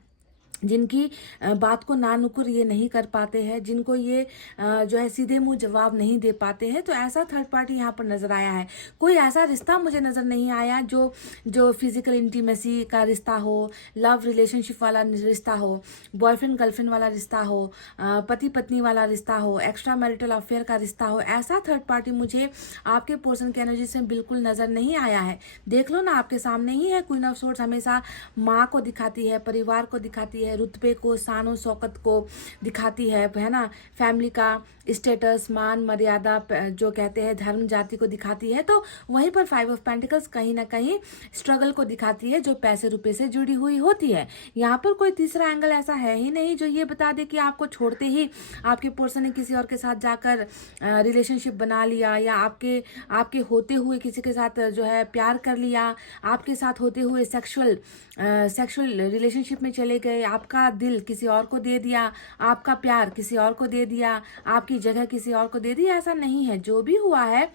जिनकी बात को ना नुकुर ये नहीं कर पाते हैं, जिनको ये जो है सीधे मुंह जवाब नहीं दे पाते हैं। तो ऐसा थर्ड पार्टी यहाँ पर नज़र आया है। कोई ऐसा रिश्ता मुझे नज़र नहीं आया जो फिजिकल इंटीमेसी का रिश्ता हो, लव रिलेशनशिप वाला रिश्ता हो, बॉयफ्रेंड गर्लफ्रेंड वाला रिश्ता हो, पति पत्नी वाला रिश्ता हो, एक्स्ट्रा मैरिटल अफेयर का रिश्ता हो। ऐसा थर्ड पार्टी मुझे आपके पोर्शन की एनर्जी से बिल्कुल नज़र नहीं आया है। देख लो ना, आपके सामने ही है। क्वीन ऑफ सोर्ड्स हमेशा माँ को दिखाती है, परिवार को दिखाती है, रुतबे को, शान और शौकत को दिखाती है ना, फैमिली का स्टेटस, मान मर्यादा, जो कहते हैं धर्म जाति को दिखाती है। तो वहीं पर फाइव ऑफ पेंटिकल्स कहीं ना कहीं स्ट्रगल को दिखाती है, जो पैसे रुपए से जुड़ी हुई होती है। यहाँ पर कोई तीसरा एंगल ऐसा है ही नहीं जो ये बता दे कि आपको छोड़ते ही आपके पर्सन ने किसी और के साथ जाकर रिलेशनशिप बना लिया, या आपके होते हुए किसी के साथ जो है प्यार कर लिया, आपके साथ होते हुए सेक्सुअल रिलेशनशिप में चले गए, आपका दिल किसी और को दे दिया, आपका प्यार किसी और को दे दिया, आपकी जगह किसी और को दे दी। ऐसा नहीं है। जो भी हुआ है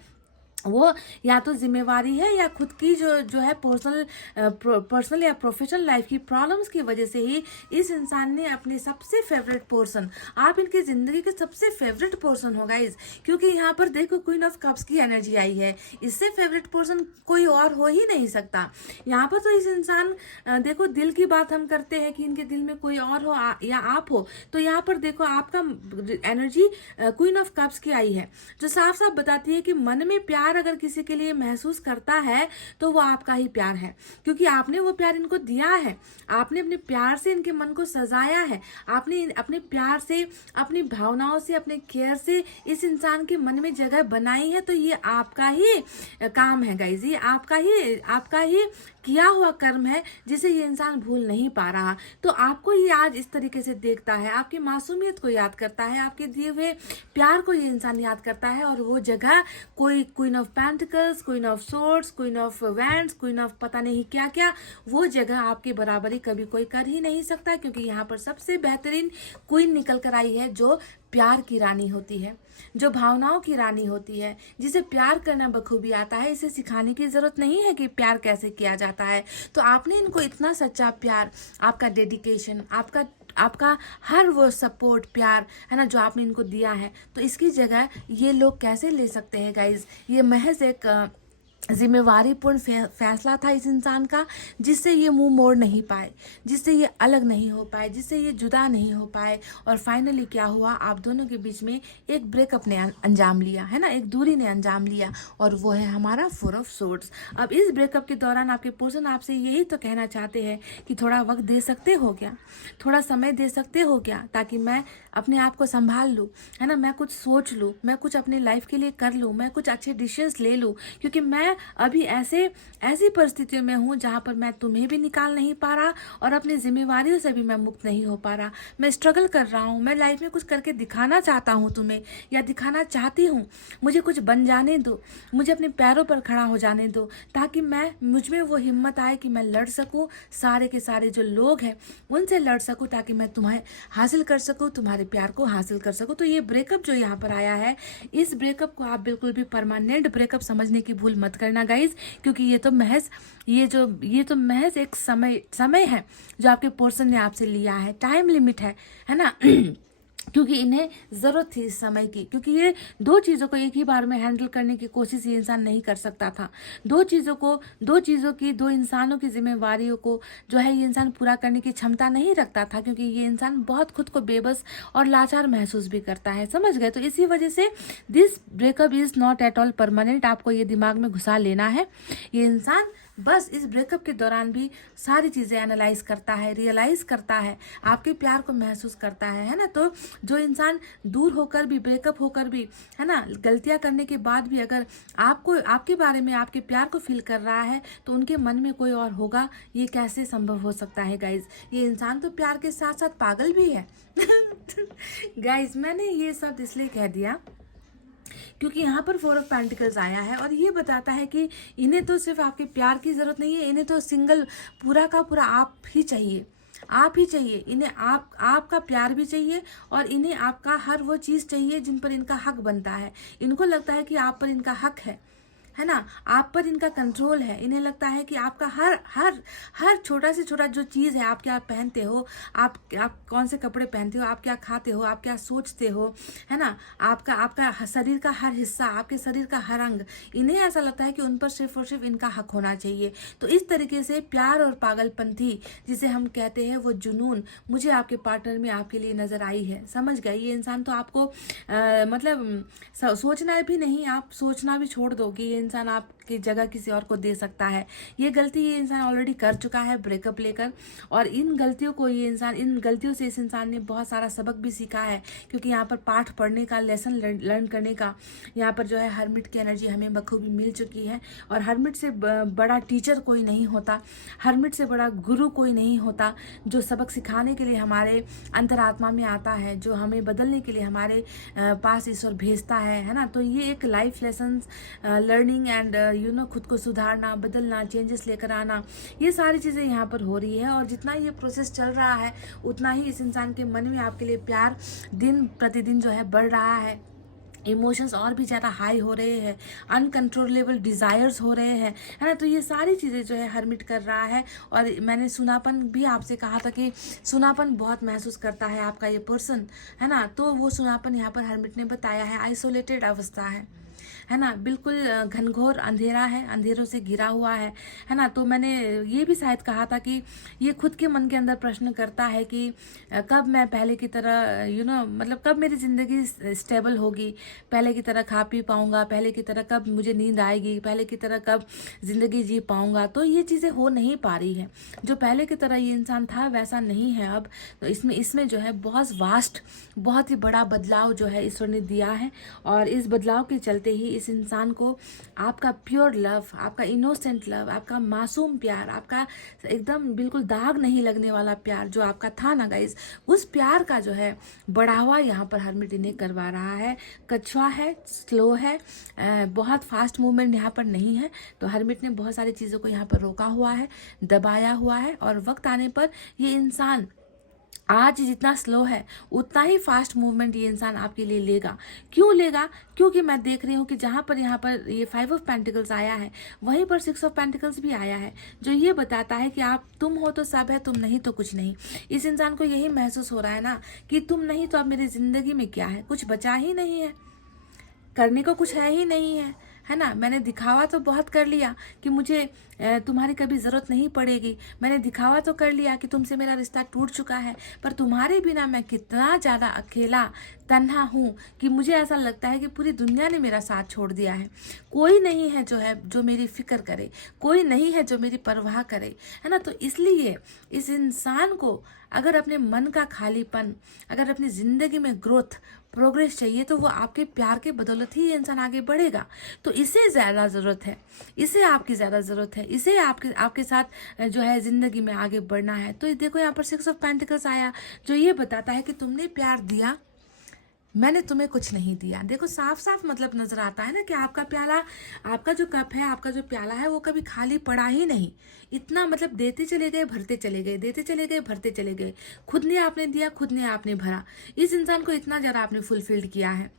वो या तो जिम्मेवारी है या खुद की जो है पर्सनल या प्रोफेशनल लाइफ की प्रॉब्लम्स की वजह से ही इस इंसान ने अपने सबसे फेवरेट पर्सन, आप इनकी जिंदगी के सबसे फेवरेट पर्सन हो गाइस, क्योंकि यहाँ पर देखो क्वीन ऑफ कप्स की एनर्जी आई है। इससे फेवरेट पर्सन कोई और हो ही नहीं सकता। यहाँ पर तो इस इंसान, देखो दिल की बात हम करते हैं कि इनके दिल में कोई और हो या आप हो, तो यहाँ पर देखो आपका एनर्जी क्वीन ऑफ कप्स की आई है, जो साफ साफ बताती है कि मन में प्यार अगर किसी के लिए महसूस करता है तो वो आपका ही प्यार है, क्योंकि आपने वो प्यार इनको दिया है। आपने अपने प्यार से इनके मन को सजाया है, आपने अपने प्यार से, अपनी भावनाओं से, अपने केयर से इस इंसान के मन में जगह बनाई है। तो ये आपका ही काम है गाइज, ये आपका ही किया हुआ कर्म है, जिसे ये इंसान भूल नहीं पा रहा। तो आपको ये आज इस तरीके से देखता है, आपकी मासूमियत को याद करता है, आपके दिए हुए प्यार को ये इंसान याद करता है, और वो जगह कोई queen of pentacles, queen of swords, queen of wands, queen of पता नहीं क्या क्या, वो जगह आपकी बराबरी कभी कोई कर ही नहीं सकता, क्योंकि यहाँ पर सबसे बेहतरीन क्वीन निकल कर आई है, जो प्यार की रानी होती है, जो भावनाओं की रानी होती है, जिसे प्यार करना बखूबी आता है। इसे सिखाने की जरूरत नहीं है कि प्यार कैसे किया जाता है। तो आपने इनको इतना सच्चा प्यार, आपका डेडिकेशन, आपका हर वो सपोर्ट, प्यार है ना, जो आपने इनको दिया है, तो इसकी जगह ये लोग कैसे ले सकते हैं गाइज? ये महज एक जिम्मेवारीपूर्ण फैसला था इस इंसान का, जिससे ये मुंह मोड़ नहीं पाए, जिससे ये अलग नहीं हो पाए, जिससे ये जुदा नहीं हो पाए। और फाइनली क्या हुआ, आप दोनों के बीच में एक ब्रेकअप ने अंजाम लिया, है ना, एक दूरी ने अंजाम लिया, और वो है हमारा फोर ऑफ सोर्ड्स। अब इस ब्रेकअप के दौरान आपके पर्सन आपसे यही तो कहना चाहते हैं कि थोड़ा वक्त दे सकते हो क्या, थोड़ा समय दे सकते हो क्या, ताकि मैं अपने आप को संभाल लूँ, है ना, मैं कुछ सोच लूँ, मैं कुछ अपने लाइफ के लिए कर लूँ, मैं कुछ अच्छे डिसीजंस ले लूँ, क्योंकि मैं मैं अभी ऐसी परिस्थितियों में हूँ जहाँ पर मैं तुम्हें भी निकाल नहीं पा रहा और अपनी जिम्मेवारियों से भी मैं मुक्त नहीं हो पा रहा। मैं स्ट्रगल कर रहा हूँ, मैं लाइफ में कुछ करके दिखाना चाहता हूँ तुम्हें, या दिखाना चाहती हूँ। मुझे कुछ बन जाने दो, मुझे अपने पैरों पर खड़ा हो जाने दो, ताकि मुझ में वो हिम्मत आए कि मैं लड़ सकूँ, सारे के सारे जो लोग हैं उनसे लड़ सकूँ, ताकि मैं तुम्हें हासिल कर सकूँ, तुम्हारे प्यार को हासिल कर सकूँ। तो ये ब्रेकअप जो यहाँ पर आया है, इस ब्रेकअप को आप बिल्कुल भी परमानेंट ब्रेकअप समझने की भूल मत करना गाइज, क्योंकि ये तो महज एक समय है जो आपके पर्सन ने आपसे लिया है, टाइम लिमिट है ना। क्योंकि इन्हें ज़रूरत थी इस समय की, क्योंकि ये दो चीज़ों को एक ही बार में हैंडल करने की कोशिश ये इंसान नहीं कर सकता था। दो इंसानों की जिम्मेवारियों को जो है ये इंसान पूरा करने की क्षमता नहीं रखता था, क्योंकि ये इंसान बहुत खुद को बेबस और लाचार महसूस भी करता है, समझ गए। तो इसी वजह से this breakup is not at all permanent, आपको ये दिमाग में घुसा लेना है। ये इंसान बस इस ब्रेकअप के दौरान भी सारी चीज़ें एनालाइज करता है, रियलाइज़ करता है, आपके प्यार को महसूस करता है ना। तो जो इंसान दूर होकर भी, ब्रेकअप होकर भी, है ना, गलतियां करने के बाद भी अगर आपके बारे में, आपके प्यार को फील कर रहा है, तो उनके मन में कोई और होगा, ये कैसे संभव हो सकता है गाइज। ये इंसान तो प्यार के साथ साथ पागल भी है। गाइज मैंने ये सब इसलिए कह दिया क्योंकि यहाँ पर 4 ऑफ पेंटिकल्स आया है और ये बताता है कि इन्हें तो सिर्फ आपके प्यार की ज़रूरत नहीं है, इन्हें तो सिंगल पूरा का पूरा आप ही चाहिए। इन्हें आपका प्यार भी चाहिए और इन्हें आपका हर वो चीज़ चाहिए जिन पर इनका हक बनता है। इनको लगता है कि आप पर इनका हक है ना, आप पर इनका कंट्रोल है। इन्हें लगता है कि आपका हर छोटा से छोटा जो चीज़ है, आप क्या पहनते हो, आप कौन से कपड़े पहनते हो, आप क्या खाते हो, आप क्या सोचते हो, है ना, आपका शरीर का हर हिस्सा, आपके शरीर का हर अंग, इन्हें ऐसा लगता है कि उन पर सिर्फ और सिर्फ इनका हक होना चाहिए। तो इस तरीके से प्यार और पागलपंथी जिसे हम कहते हैं, वो जुनून मुझे आपके पार्टनर में आपके लिए नज़र आई है, समझ गए। ये इंसान तो आपको मतलब सोचना भी नहीं, आप सोचना भी छोड़ दो कि ये इंसान आपकी जगह किसी और को दे सकता है। ये गलती ये इंसान ऑलरेडी कर चुका है ब्रेकअप लेकर, और इन गलतियों से इस इंसान ने बहुत सारा सबक भी सीखा है, क्योंकि यहाँ पर पाठ पढ़ने का, लेसन लर्न करने का यहाँ पर जो है हर्मिट की एनर्जी हमें बखूबी मिल चुकी है। और हर्मिट से बड़ा टीचर कोई नहीं होता, हर्मिट से बड़ा गुरु कोई नहीं होता, जो सबक सिखाने के लिए हमारे अंतरात्मा में आता है, जो हमें बदलने के लिए हमारे पास ईश्वर भेजता है ना। तो ये एक लाइफ लेसन लर्निंग एंड खुद को सुधारना, बदलना, चेंजेस लेकर आना, ये सारी चीज़ें यहाँ पर हो रही है। और जितना ये प्रोसेस चल रहा है, उतना ही इस इंसान के मन में आपके लिए प्यार दिन प्रतिदिन जो है बढ़ रहा है। इमोशंस और भी ज़्यादा हाई हो रहे हैं, अनकंट्रोलेबल डिज़ायर्स हो रहे हैं, है ना। तो ये सारी चीज़ें जो है हर्मिट कर रहा है। और मैंने सुनापन भी आपसे कहा था कि सुनापन बहुत महसूस करता है आपका ये पर्सन, है ना। तो वो सुनापन यहाँ पर हर्मिट ने बताया है, आइसोलेटेड अवस्था है ना, बिल्कुल घनघोर अंधेरा है, अंधेरों से घिरा हुआ है ना। तो मैंने ये भी शायद कहा था कि ये खुद के मन के अंदर प्रश्न करता है कि कब मैं पहले की तरह मतलब कब मेरी ज़िंदगी स्टेबल होगी, पहले की तरह खा पी पाऊँगा, पहले की तरह कब मुझे नींद आएगी, पहले की तरह कब ज़िंदगी जी पाऊँगा। तो ये चीज़ें हो नहीं पा रही है, जो पहले की तरह ये इंसान था वैसा नहीं है अब। तो इसमें जो है बहुत ही बड़ा बदलाव जो है ईश्वर ने दिया है। और इस बदलाव के चलते ही इस इंसान को आपका प्योर लव, आपका इनोसेंट लव, आपका मासूम प्यार, आपका एकदम बिल्कुल दाग नहीं लगने वाला प्यार जो आपका था ना गाइस, उस प्यार का जो है बढ़ावा यहाँ पर हर्मिट इन्हें करवा रहा है। कछुआ है, स्लो है, बहुत फास्ट मूवमेंट यहाँ पर नहीं है। तो हर्मिट ने बहुत सारी चीज़ों को यहाँ पर रोका हुआ है, दबाया हुआ है, और वक्त आने पर ये इंसान आज जितना स्लो है उतना ही फास्ट मूवमेंट ये इंसान आपके लिए लेगा। क्यों लेगा? क्योंकि मैं देख रही हूँ कि जहाँ पर यहाँ पर ये 5 ऑफ पेंटिकल्स आया है, वहीं पर 6 ऑफ पेंटिकल्स भी आया है, जो ये बताता है कि तुम हो तो सब है, तुम नहीं तो कुछ नहीं। इस इंसान को यही महसूस हो रहा है ना कि तुम नहीं तो अब मेरी जिंदगी में क्या है, कुछ बचा ही नहीं है, करने को कुछ है ही नहीं है ना। मैंने दिखावा तो बहुत कर लिया कि मुझे तुम्हारी कभी ज़रूरत नहीं पड़ेगी, मैंने दिखावा तो कर लिया कि तुमसे मेरा रिश्ता टूट चुका है, पर तुम्हारे बिना मैं कितना ज़्यादा अकेला, तन्हा हूँ, कि मुझे ऐसा लगता है कि पूरी दुनिया ने मेरा साथ छोड़ दिया है, कोई नहीं है जो मेरी फिक्र करे, कोई नहीं है जो मेरी परवाह करे, है ना। तो इसलिए इस इंसान को अगर अपने मन का खालीपन, अगर अपनी ज़िंदगी में ग्रोथ, प्रोग्रेस चाहिए, तो वो आपके प्यार के बदौलत ही ये इंसान आगे बढ़ेगा। तो इसे ज़्यादा ज़रूरत है, इसे आपकी ज़्यादा ज़रूरत है, इसे आपके साथ जो है ज़िंदगी में आगे बढ़ना है। तो देखो यहाँ पर 6 ऑफ पेंटिकल्स आया, जो ये बताता है कि तुमने प्यार दिया, मैंने तुम्हें कुछ नहीं दिया। देखो साफ साफ मतलब नजर आता है ना कि आपका प्याला, आपका जो कप है, आपका जो प्याला है, वो कभी खाली पड़ा ही नहीं। इतना मतलब देते चले गए, भरते चले गए, देते चले गए, भरते चले गए। खुद ने आपने दिया, खुद ने आपने भरा। इस इंसान को इतना ज़्यादा आपने फुलफिल्ड किया है,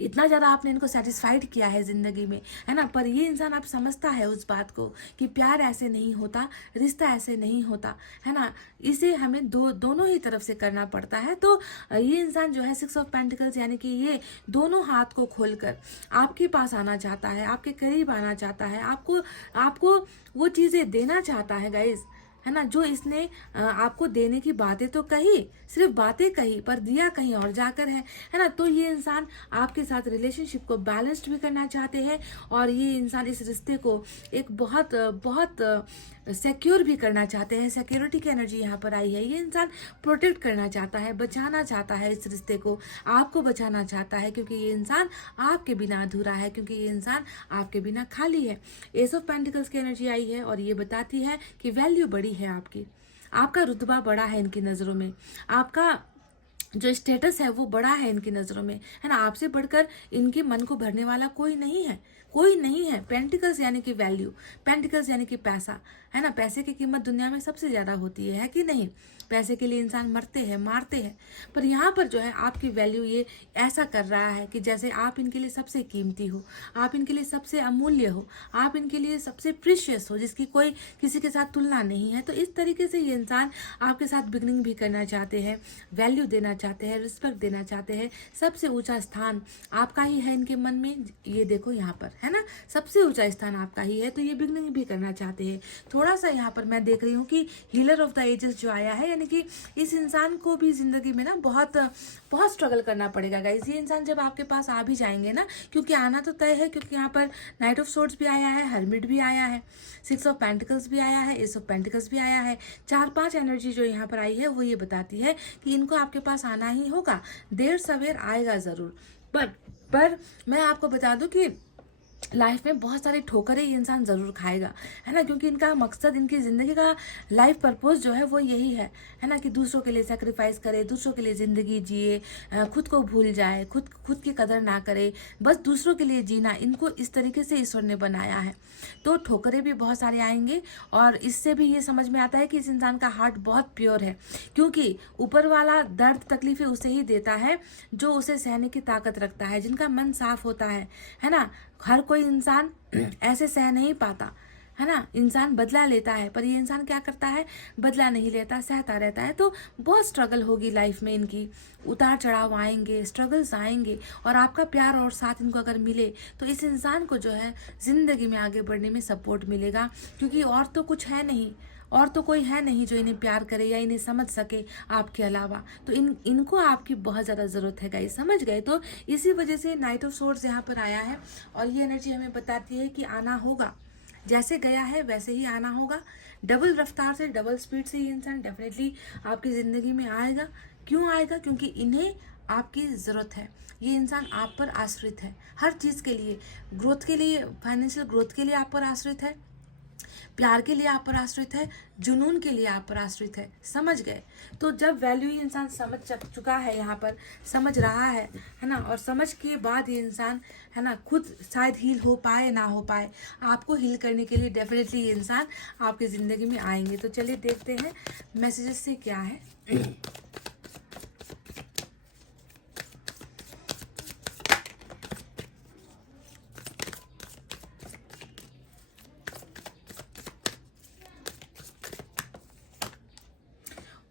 इतना ज़्यादा आपने इनको सेटिस्फाइड किया है ज़िंदगी में, है ना। पर ये इंसान आप समझता है उस बात को कि प्यार ऐसे नहीं होता, रिश्ता ऐसे नहीं होता, है ना। इसे हमें दोनों ही तरफ से करना पड़ता है। तो ये इंसान जो है 6 ऑफ पेंटिकल्स यानी कि ये दोनों हाथ को खोलकर आपके पास आना चाहता है, आपके करीब आना चाहता है, आपको वो चीज़ें देना चाहता है गाइज, है ना। जो इसने आपको देने की बातें तो कही, सिर्फ बातें कही, पर दिया कहीं और जाकर है ना। तो ये इंसान आपके साथ रिलेशनशिप को बैलेंस्ड भी करना चाहते हैं, और ये इंसान इस रिश्ते को एक बहुत बहुत सिक्योर भी करना चाहते हैं। सिक्योरिटी की एनर्जी यहाँ पर आई है। ये इंसान प्रोटेक्ट करना चाहता है, बचाना चाहता है इस रिश्ते को, आपको बचाना चाहता है, क्योंकि ये इंसान आपके बिना अधूरा है, क्योंकि ये इंसान आपके बिना खाली है। एस ऑफ पेंटिकल्स की एनर्जी आई है, और ये बताती है कि वैल्यू बड़ी है आपकी, आपका रुतबा बड़ा है इनकी नज़रों में, आपका जो स्टेटस है वो बड़ा है इनकी नज़रों में, है ना। आपसे बढ़कर इनके मन को भरने वाला कोई नहीं है, कोई नहीं है। पेंटिकल्स यानी कि वैल्यू, पेंटिकल्स यानी कि पैसा, है ना। पैसे की कीमत दुनिया में सबसे ज़्यादा होती है कि नहीं। पैसे के लिए इंसान मरते हैं, मारते हैं, पर यहाँ पर जो है आपकी वैल्यू ये ऐसा कर रहा है कि जैसे आप इनके लिए सबसे कीमती हो, आप इनके लिए सबसे अमूल्य हो, आप इनके लिए सबसे प्रीशियस हो, जिसकी कोई किसी के साथ तुलना नहीं है। तो इस तरीके से ये इंसान आपके साथ बिगनिंग भी करना चाहते हैं, वैल्यू देना चाहते हैं, रिस्पेक्ट देना चाहते हैं। सबसे ऊंचा स्थान आपका ही है इनके मन में, ये देखो यहाँ पर, है ना। सबसे ऊंचा स्थान आपका ही है, तो ये बिगनिंग भी करना चाहते हैं। थोड़ा सा यहाँ पर मैं देख रही हूँ कि हीलर ऑफ द एजेस जो आया है, यानी कि इस इंसान को भी जिंदगी में ना बहुत बहुत स्ट्रगल करना पड़ेगा गाइस। ये इंसान जब आपके पास आ भी जाएंगे ना, क्योंकि आना तो तय है, क्योंकि यहाँ पर नाइट ऑफ सोर्ड्स भी आया है, हर्मिट भी आया है, 6 ऑफ पेंटिकल्स भी आया है, एस ऑफ पेंटिकल्स भी आया है। 4-5 एनर्जी जो यहाँ पर आई है वो ये बताती है कि इनको आपके पास आना ही होगा, देर सवेर आएगा जरूर। पर मैं आपको बता दूं कि लाइफ में बहुत सारी ठोकरें ये इंसान ज़रूर खाएगा, है ना, क्योंकि इनका मकसद, इनकी ज़िंदगी का लाइफ पर्पस जो है वो यही है ना, कि दूसरों के लिए सेक्रीफाइस करे, दूसरों के लिए ज़िंदगी जिए, खुद को भूल जाए, खुद की कदर ना करे, बस दूसरों के लिए जीना, इनको इस तरीके से ईश्वर ने बनाया है। तो ठोकरें भी बहुत सारे आएंगे, और इससे भी ये समझ में आता है कि इस इंसान का हार्ट बहुत प्योर है, क्योंकि ऊपर वाला दर्द तकलीफें उसे ही देता है जो उसे सहने की ताकत रखता है, जिनका मन साफ होता है ना। हर कोई इंसान ऐसे सह नहीं पाता, है ना। इंसान बदला लेता है, पर ये इंसान क्या करता है, बदला नहीं लेता, सहता रहता है। तो बहुत स्ट्रगल होगी लाइफ में इनकी, उतार चढ़ाव आएंगे, स्ट्रगल्स आएंगे, और आपका प्यार और साथ इनको अगर मिले तो इस इंसान को जो है ज़िंदगी में आगे बढ़ने में सपोर्ट मिलेगा, क्योंकि और तो कुछ है नहीं, और तो कोई है नहीं जो इन्हें प्यार करे या इन्हें समझ सके आपके अलावा। तो इनको आपकी बहुत ज़्यादा ज़रूरत है गाइस, समझ गए। तो इसी वजह से नाइट ऑफ सोर्ड्स यहाँ पर आया है, और ये एनर्जी हमें बताती है कि आना होगा, जैसे गया है वैसे ही आना होगा। डबल रफ्तार से, डबल स्पीड से ये इंसान डेफिनेटली आपकी ज़िंदगी में आएगा। क्यों आएगा? क्योंकि इन्हें आपकी ज़रूरत है। ये इंसान आप पर आश्रित है हर चीज़ के लिए, ग्रोथ के लिए, फाइनेंशियल ग्रोथ के लिए आप पर आश्रित है, प्यार के लिए आप पर आश्रित है, जुनून के लिए आप पर आश्रित है, समझ गए। तो जब वैल्यू ये इंसान समझ चुका है, यहाँ पर समझ रहा है ना, और समझ के बाद ये इंसान, है ना, खुद शायद हील हो पाए ना हो पाए, आपको हील करने के लिए डेफिनेटली ये इंसान आपकी ज़िंदगी में आएंगे। तो चलिए देखते हैं मैसेजेस से क्या है।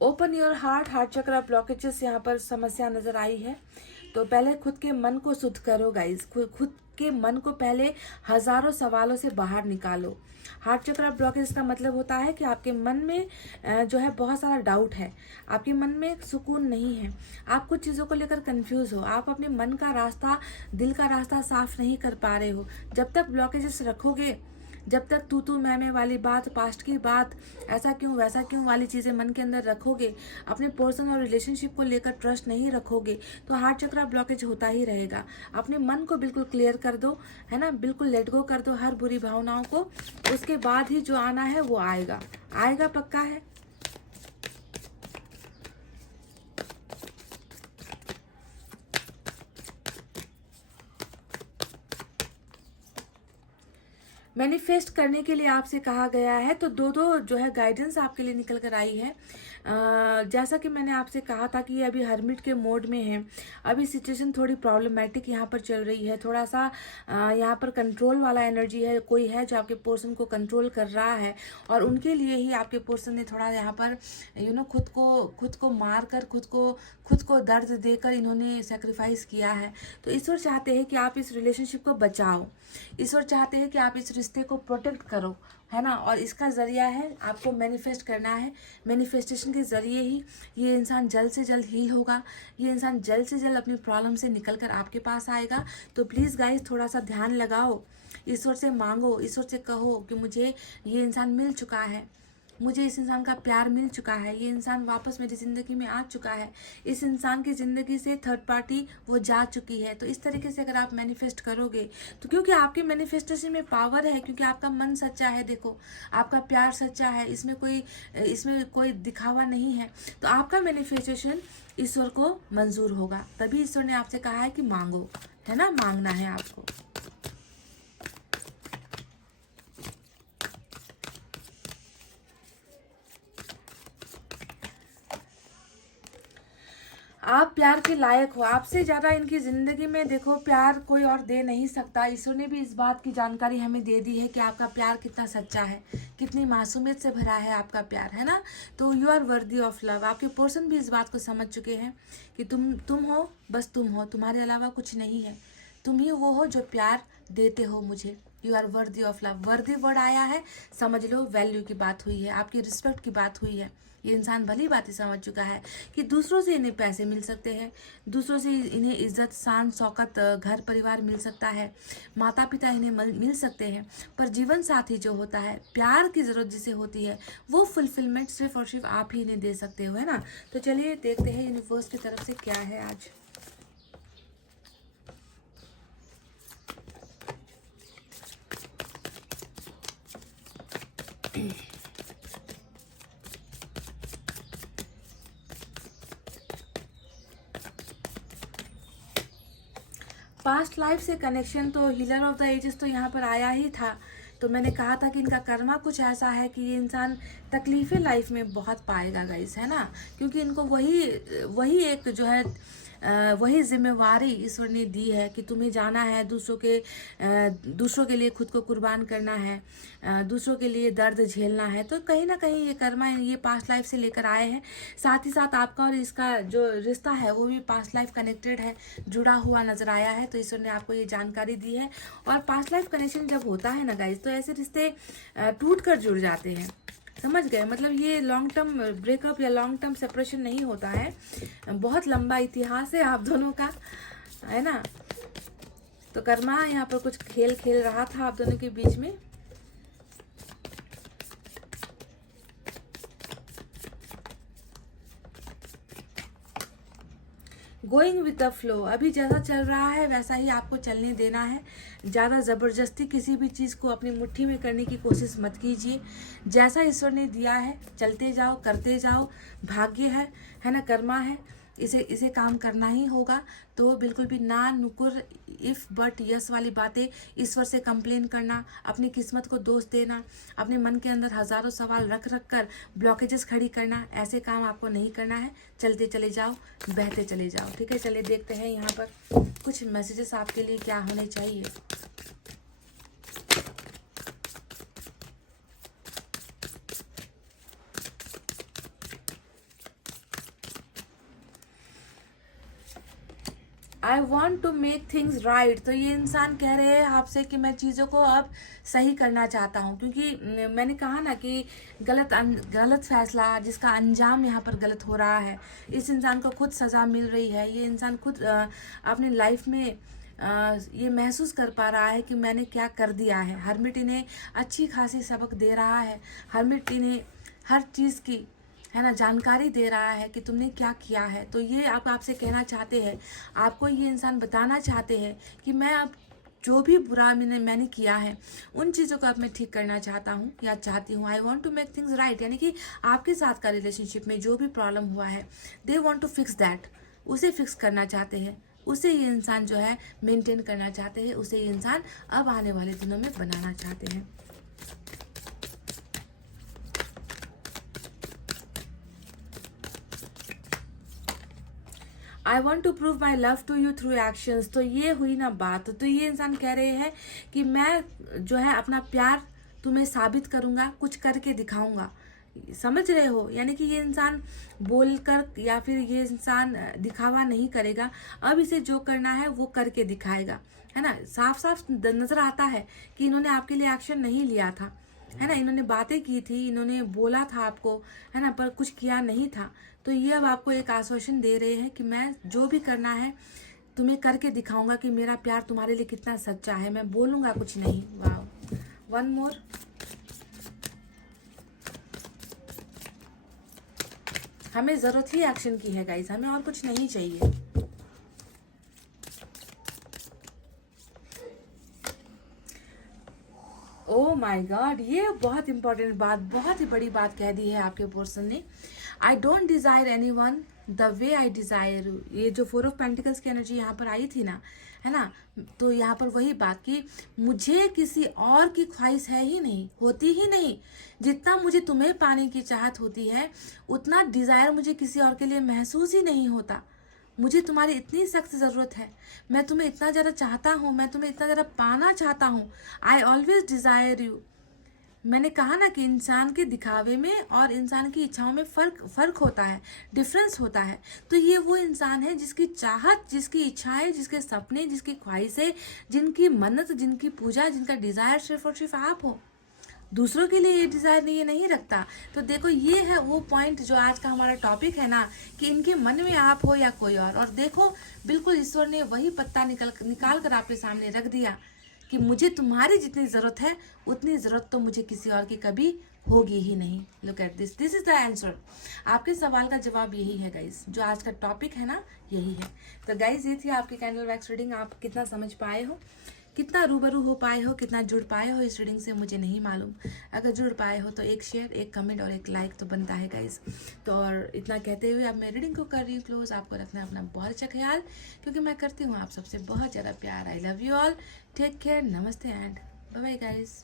ओपन योर हार्ट चक्र ब्लॉकेजेस यहाँ पर समस्या नजर आई है। तो पहले खुद के मन को शुद्ध करो गाइज, खुद आपके मन को पहले हजारों सवालों से बाहर निकालो। हार्ट चक्र ब्लॉकेज का मतलब होता है कि आपके मन में जो है बहुत सारा डाउट है, आपके मन में सुकून नहीं है, आप कुछ चीज़ों को लेकर कंफ्यूज हो, आप अपने मन का रास्ता, दिल का रास्ता साफ नहीं कर पा रहे हो। जब तक ब्लॉकेजेस रखोगे, जब तक तू मैं वाली बात, पास्ट की बात, ऐसा क्यों वैसा क्यों वाली चीज़ें मन के अंदर रखोगे, अपने पर्सन और रिलेशनशिप को लेकर ट्रस्ट नहीं रखोगे, तो हार्ट चक्र ब्लॉकेज होता ही रहेगा। अपने मन को बिल्कुल क्लियर कर दो, है ना, बिल्कुल लेट गो कर दो हर बुरी भावनाओं को, उसके बाद ही जो आना है वो आएगा, आएगा पक्का है। मैनिफेस्ट करने के लिए आपसे कहा गया है, तो दो जो है गाइडेंस आपके लिए निकल कर आई है। जैसा कि मैंने आपसे कहा था कि ये अभी हर्मिट के मोड में है, अभी सिचुएशन थोड़ी प्रॉब्लमेटिक यहाँ पर चल रही है, थोड़ा सा यहाँ पर कंट्रोल वाला एनर्जी है, कोई है जो आपके पर्सन को कंट्रोल कर रहा है, और उनके लिए ही आपके पर्सन ने थोड़ा यहाँ पर खुद को मार कर, खुद को दर्द देकर इन्होंने सेक्रीफाइस किया है। तो ईश्वर चाहते हैं कि आप इस रिलेशनशिप को बचाओ, ईश्वर चाहते हैं कि आप इस रिश्ते को प्रोटेक्ट करो, है ना, और इसका ज़रिया है आपको मैनिफेस्ट करना है। मैनिफेस्टेशन के ज़रिए ही ये इंसान जल्द से जल्द हील होगा, ये इंसान जल्द से जल्द अपनी प्रॉब्लम से निकल कर आपके पास आएगा। तो प्लीज़ गाइस थोड़ा सा ध्यान लगाओ, ईश्वर से मांगो, ईश्वर से कहो कि मुझे ये इंसान मिल चुका है, मुझे इस इंसान का प्यार मिल चुका है, ये इंसान वापस मेरी ज़िंदगी में आ चुका है, इस इंसान की ज़िंदगी से थर्ड पार्टी वो जा चुकी है। तो इस तरीके से अगर आप मैनिफेस्ट करोगे, तो क्योंकि आपके मैनिफेस्टेशन में पावर है, क्योंकि आपका मन सच्चा है, देखो आपका प्यार सच्चा है, इसमें कोई दिखावा नहीं है, तो आपका मैनिफेस्टेशन ईश्वर को मंजूर होगा। तभी ईश्वर ने आपसे कहा है कि मांगो, है ना, मांगना है आपको। आप प्यार के लायक हो, आपसे ज़्यादा इनकी ज़िंदगी में देखो प्यार कोई और दे नहीं सकता। ईश्वर ने भी इस बात की जानकारी हमें दे दी है कि आपका प्यार कितना सच्चा है, कितनी मासूमियत से भरा है आपका प्यार, है ना। तो you are worthy of love. आपके पर्सन भी इस बात को समझ चुके हैं कि तुम हो, बस तुम हो, तुम्हारे अलावा कुछ नहीं है, तुम ही वो हो जो प्यार देते हो मुझे। You are worthy of love. Worthy word आया है, समझ लो वैल्यू की बात हुई है, आपकी रिस्पेक्ट की बात हुई है। ये इंसान भली बात ही समझ चुका है कि दूसरों से इन्हें पैसे मिल सकते हैं, दूसरों से इन्हें इज्जत, शान, शौकत, घर परिवार मिल सकता है, माता पिता इन्हें मिल सकते हैं, पर जीवन साथी जो होता है, प्यार की ज़रूरत जिसे होती है, वो फुलफिलमेंट सिर्फ और सिर्फ आप ही इन्हें दे सकते हो, है ना। तो चलिए देखते हैं यूनिवर्स की तरफ से क्या है आज। पास्ट लाइफ से कनेक्शन, तो हीलर ऑफ द एजेस तो यहाँ पर आया ही था। तो मैंने कहा था कि इनका कर्मा कुछ ऐसा है कि ये इंसान तकलीफ़ें लाइफ में बहुत पाएगा गाइस, है ना, क्योंकि इनको वही एक जो है वही जिम्मेवारी ईश्वर ने दी है कि तुम्हें जाना है, दूसरों के लिए खुद को कुर्बान करना है, दूसरों के लिए दर्द झेलना है। तो कहीं ना कहीं ये कर्मा ये पास्ट लाइफ से लेकर आए हैं। साथ ही साथ आपका और इसका जो रिश्ता है वो भी पास्ट लाइफ कनेक्टेड है, जुड़ा हुआ नजर आया है। तो ईश्वर ने आपको ये जानकारी दी है। और पास्ट लाइफ कनेक्शन जब होता है ना गाइज, तो ऐसे रिश्ते टूट कर जुड़ जाते हैं, समझ गए। मतलब ये लॉन्ग टर्म ब्रेकअप या लॉन्ग टर्म सेपरेशन नहीं होता है, बहुत लंबा इतिहास है आप दोनों का, है ना। तो कर्मा यहाँ पर कुछ खेल खेल रहा था आप दोनों के बीच में। गोइंग विद द फ्लो, अभी जैसा चल रहा है वैसा ही आपको चलने देना है। ज़्यादा ज़बरदस्ती किसी भी चीज़ को अपनी मुट्ठी में करने की कोशिश मत कीजिए। जैसा ईश्वर ने दिया है चलते जाओ, करते जाओ, भाग्य है ना, कर्मा है, इसे काम करना ही होगा। तो बिल्कुल भी ना नुकुर, इफ़ बट यस वाली बातें, ईश्वर से कंप्लेन करना, अपनी किस्मत को दोष देना, अपने मन के अंदर हज़ारों सवाल रख कर ब्लॉकेजेस खड़ी करना, ऐसे काम आपको नहीं करना है। चलते चले जाओ, बहते चले जाओ, ठीक है। चलिए देखते हैं यहाँ पर कुछ मैसेजेस आपके लिए क्या होने चाहिए। I want to make things right. तो ये इंसान कह रहे हैं आपसे कि मैं चीज़ों को अब सही करना चाहता हूँ, क्योंकि मैंने कहा ना कि गलत फैसला जिसका अंजाम यहाँ पर गलत हो रहा है, इस इंसान को खुद सज़ा मिल रही है। ये इंसान खुद अपनी लाइफ में ये महसूस कर पा रहा है कि मैंने क्या कर दिया है। हरमिट इन्हें अच्छी खासी सबक दे रहा है। हरमिट इन्हें हर चीज़ की है ना जानकारी दे रहा है कि तुमने क्या किया है। तो ये आप आपसे कहना चाहते हैं, आपको ये इंसान बताना चाहते हैं कि मैं अब जो भी बुरा मैंने किया है उन चीज़ों को अब मैं ठीक करना चाहता हूँ या चाहती हूँ। I want to make things right, यानी कि आपके साथ का रिलेशनशिप में जो भी प्रॉब्लम हुआ है, they want to fix that, उसे फिक्स करना चाहते हैं। उसे ये इंसान जो है मेंटेन करना चाहते हैं, उसे ये इंसान अब आने वाले दिनों में बनाना चाहते हैं। I want to prove my love to you through actions. तो ये हुई ना बात। तो ये इंसान कह रहे हैं कि मैं जो है अपना प्यार तुम्हें साबित करूँगा, कुछ करके दिखाऊंगा। समझ रहे हो, यानी कि ये इंसान बोलकर या फिर ये इंसान दिखावा नहीं करेगा। अब इसे जो करना है वो करके दिखाएगा, है ना। साफ साफ नज़र आता है कि इन्होंने आपके लिए एक्शन नहीं लिया था, है ना। इन्होंने बातें की थी, इन्होंने बोला था आपको, है ना, पर कुछ किया नहीं था। तो ये अब आपको एक आश्वासन दे रहे हैं कि मैं जो भी करना है तुम्हें करके दिखाऊंगा कि मेरा प्यार तुम्हारे लिए कितना सच्चा है। मैं बोलूँगा कुछ नहीं। वाह, वन मोर। हमें ज़रूरत ही एक्शन की है गाइस, हमें और कुछ नहीं चाहिए। ओ माई गॉड, ये बहुत इंपॉर्टेंट बात, बहुत ही बड़ी बात कह दी है आपके पर्सन ने। I don't desire any one the way I desire. ये जो 4 ऑफ पेंटिकल्स की एनर्जी यहाँ पर आई थी ना, है ना, तो यहाँ पर वही बात कि मुझे किसी और की ख्वाहिश है ही नहीं, होती ही नहीं। जितना मुझे तुम्हें पाने की चाहत होती है, उतना डिज़ायर मुझे किसी और के लिए महसूस ही नहीं होता। मुझे तुम्हारी इतनी सख्त ज़रूरत है, मैं तुम्हें इतना ज़्यादा चाहता हूँ, मैं तुम्हें इतना ज़्यादा पाना चाहता हूँ। I always desire you. मैंने कहा ना कि इंसान के दिखावे में और इंसान की इच्छाओं में फ़र्क होता है, डिफरेंस होता है। तो ये वो इंसान है जिसकी चाहत, जिसकी इच्छाएं, जिसके सपने, जिसकी ख्वाहिशें, जिनकी मन्नत, जिनकी पूजा, जिनका डिज़ायर सिर्फ और सिर्फ आप हो। दूसरों के लिए ये डिज़ायर ये नहीं रखता। तो देखो, ये है वो पॉइंट जो आज का हमारा टॉपिक है ना, कि इनके मन में आप हो या कोई और देखो बिल्कुल ईश्वर ने वही पत्ता निकाल कर आपके सामने रख दिया कि मुझे तुम्हारी जितनी ज़रूरत है उतनी ज़रूरत तो मुझे किसी और की कभी होगी ही नहीं। Look at this is the answer. आपके सवाल का जवाब यही है गाइस, जो आज का टॉपिक है ना, यही है। तो गाइस, ये थी आपकी कैंडल वैक्स रीडिंग। आप कितना समझ पाए हो, कितना रूबरू हो पाए हो, कितना जुड़ पाए हो इस रीडिंग से, मुझे नहीं मालूम। अगर जुड़ पाए हो तो एक शेयर, एक कमेंट और एक लाइक तो बनता है गाइस। तो और इतना कहते हुए अब मैं रीडिंग को कर रही हूँ क्लोज। आपको रखना अपना बहुत अच्छा ख्याल, क्योंकि मैं करती हूँ आप सबसे बहुत ज़्यादा प्यार। I love you all, take care, नमस्ते एंड बाय बाय गाइस।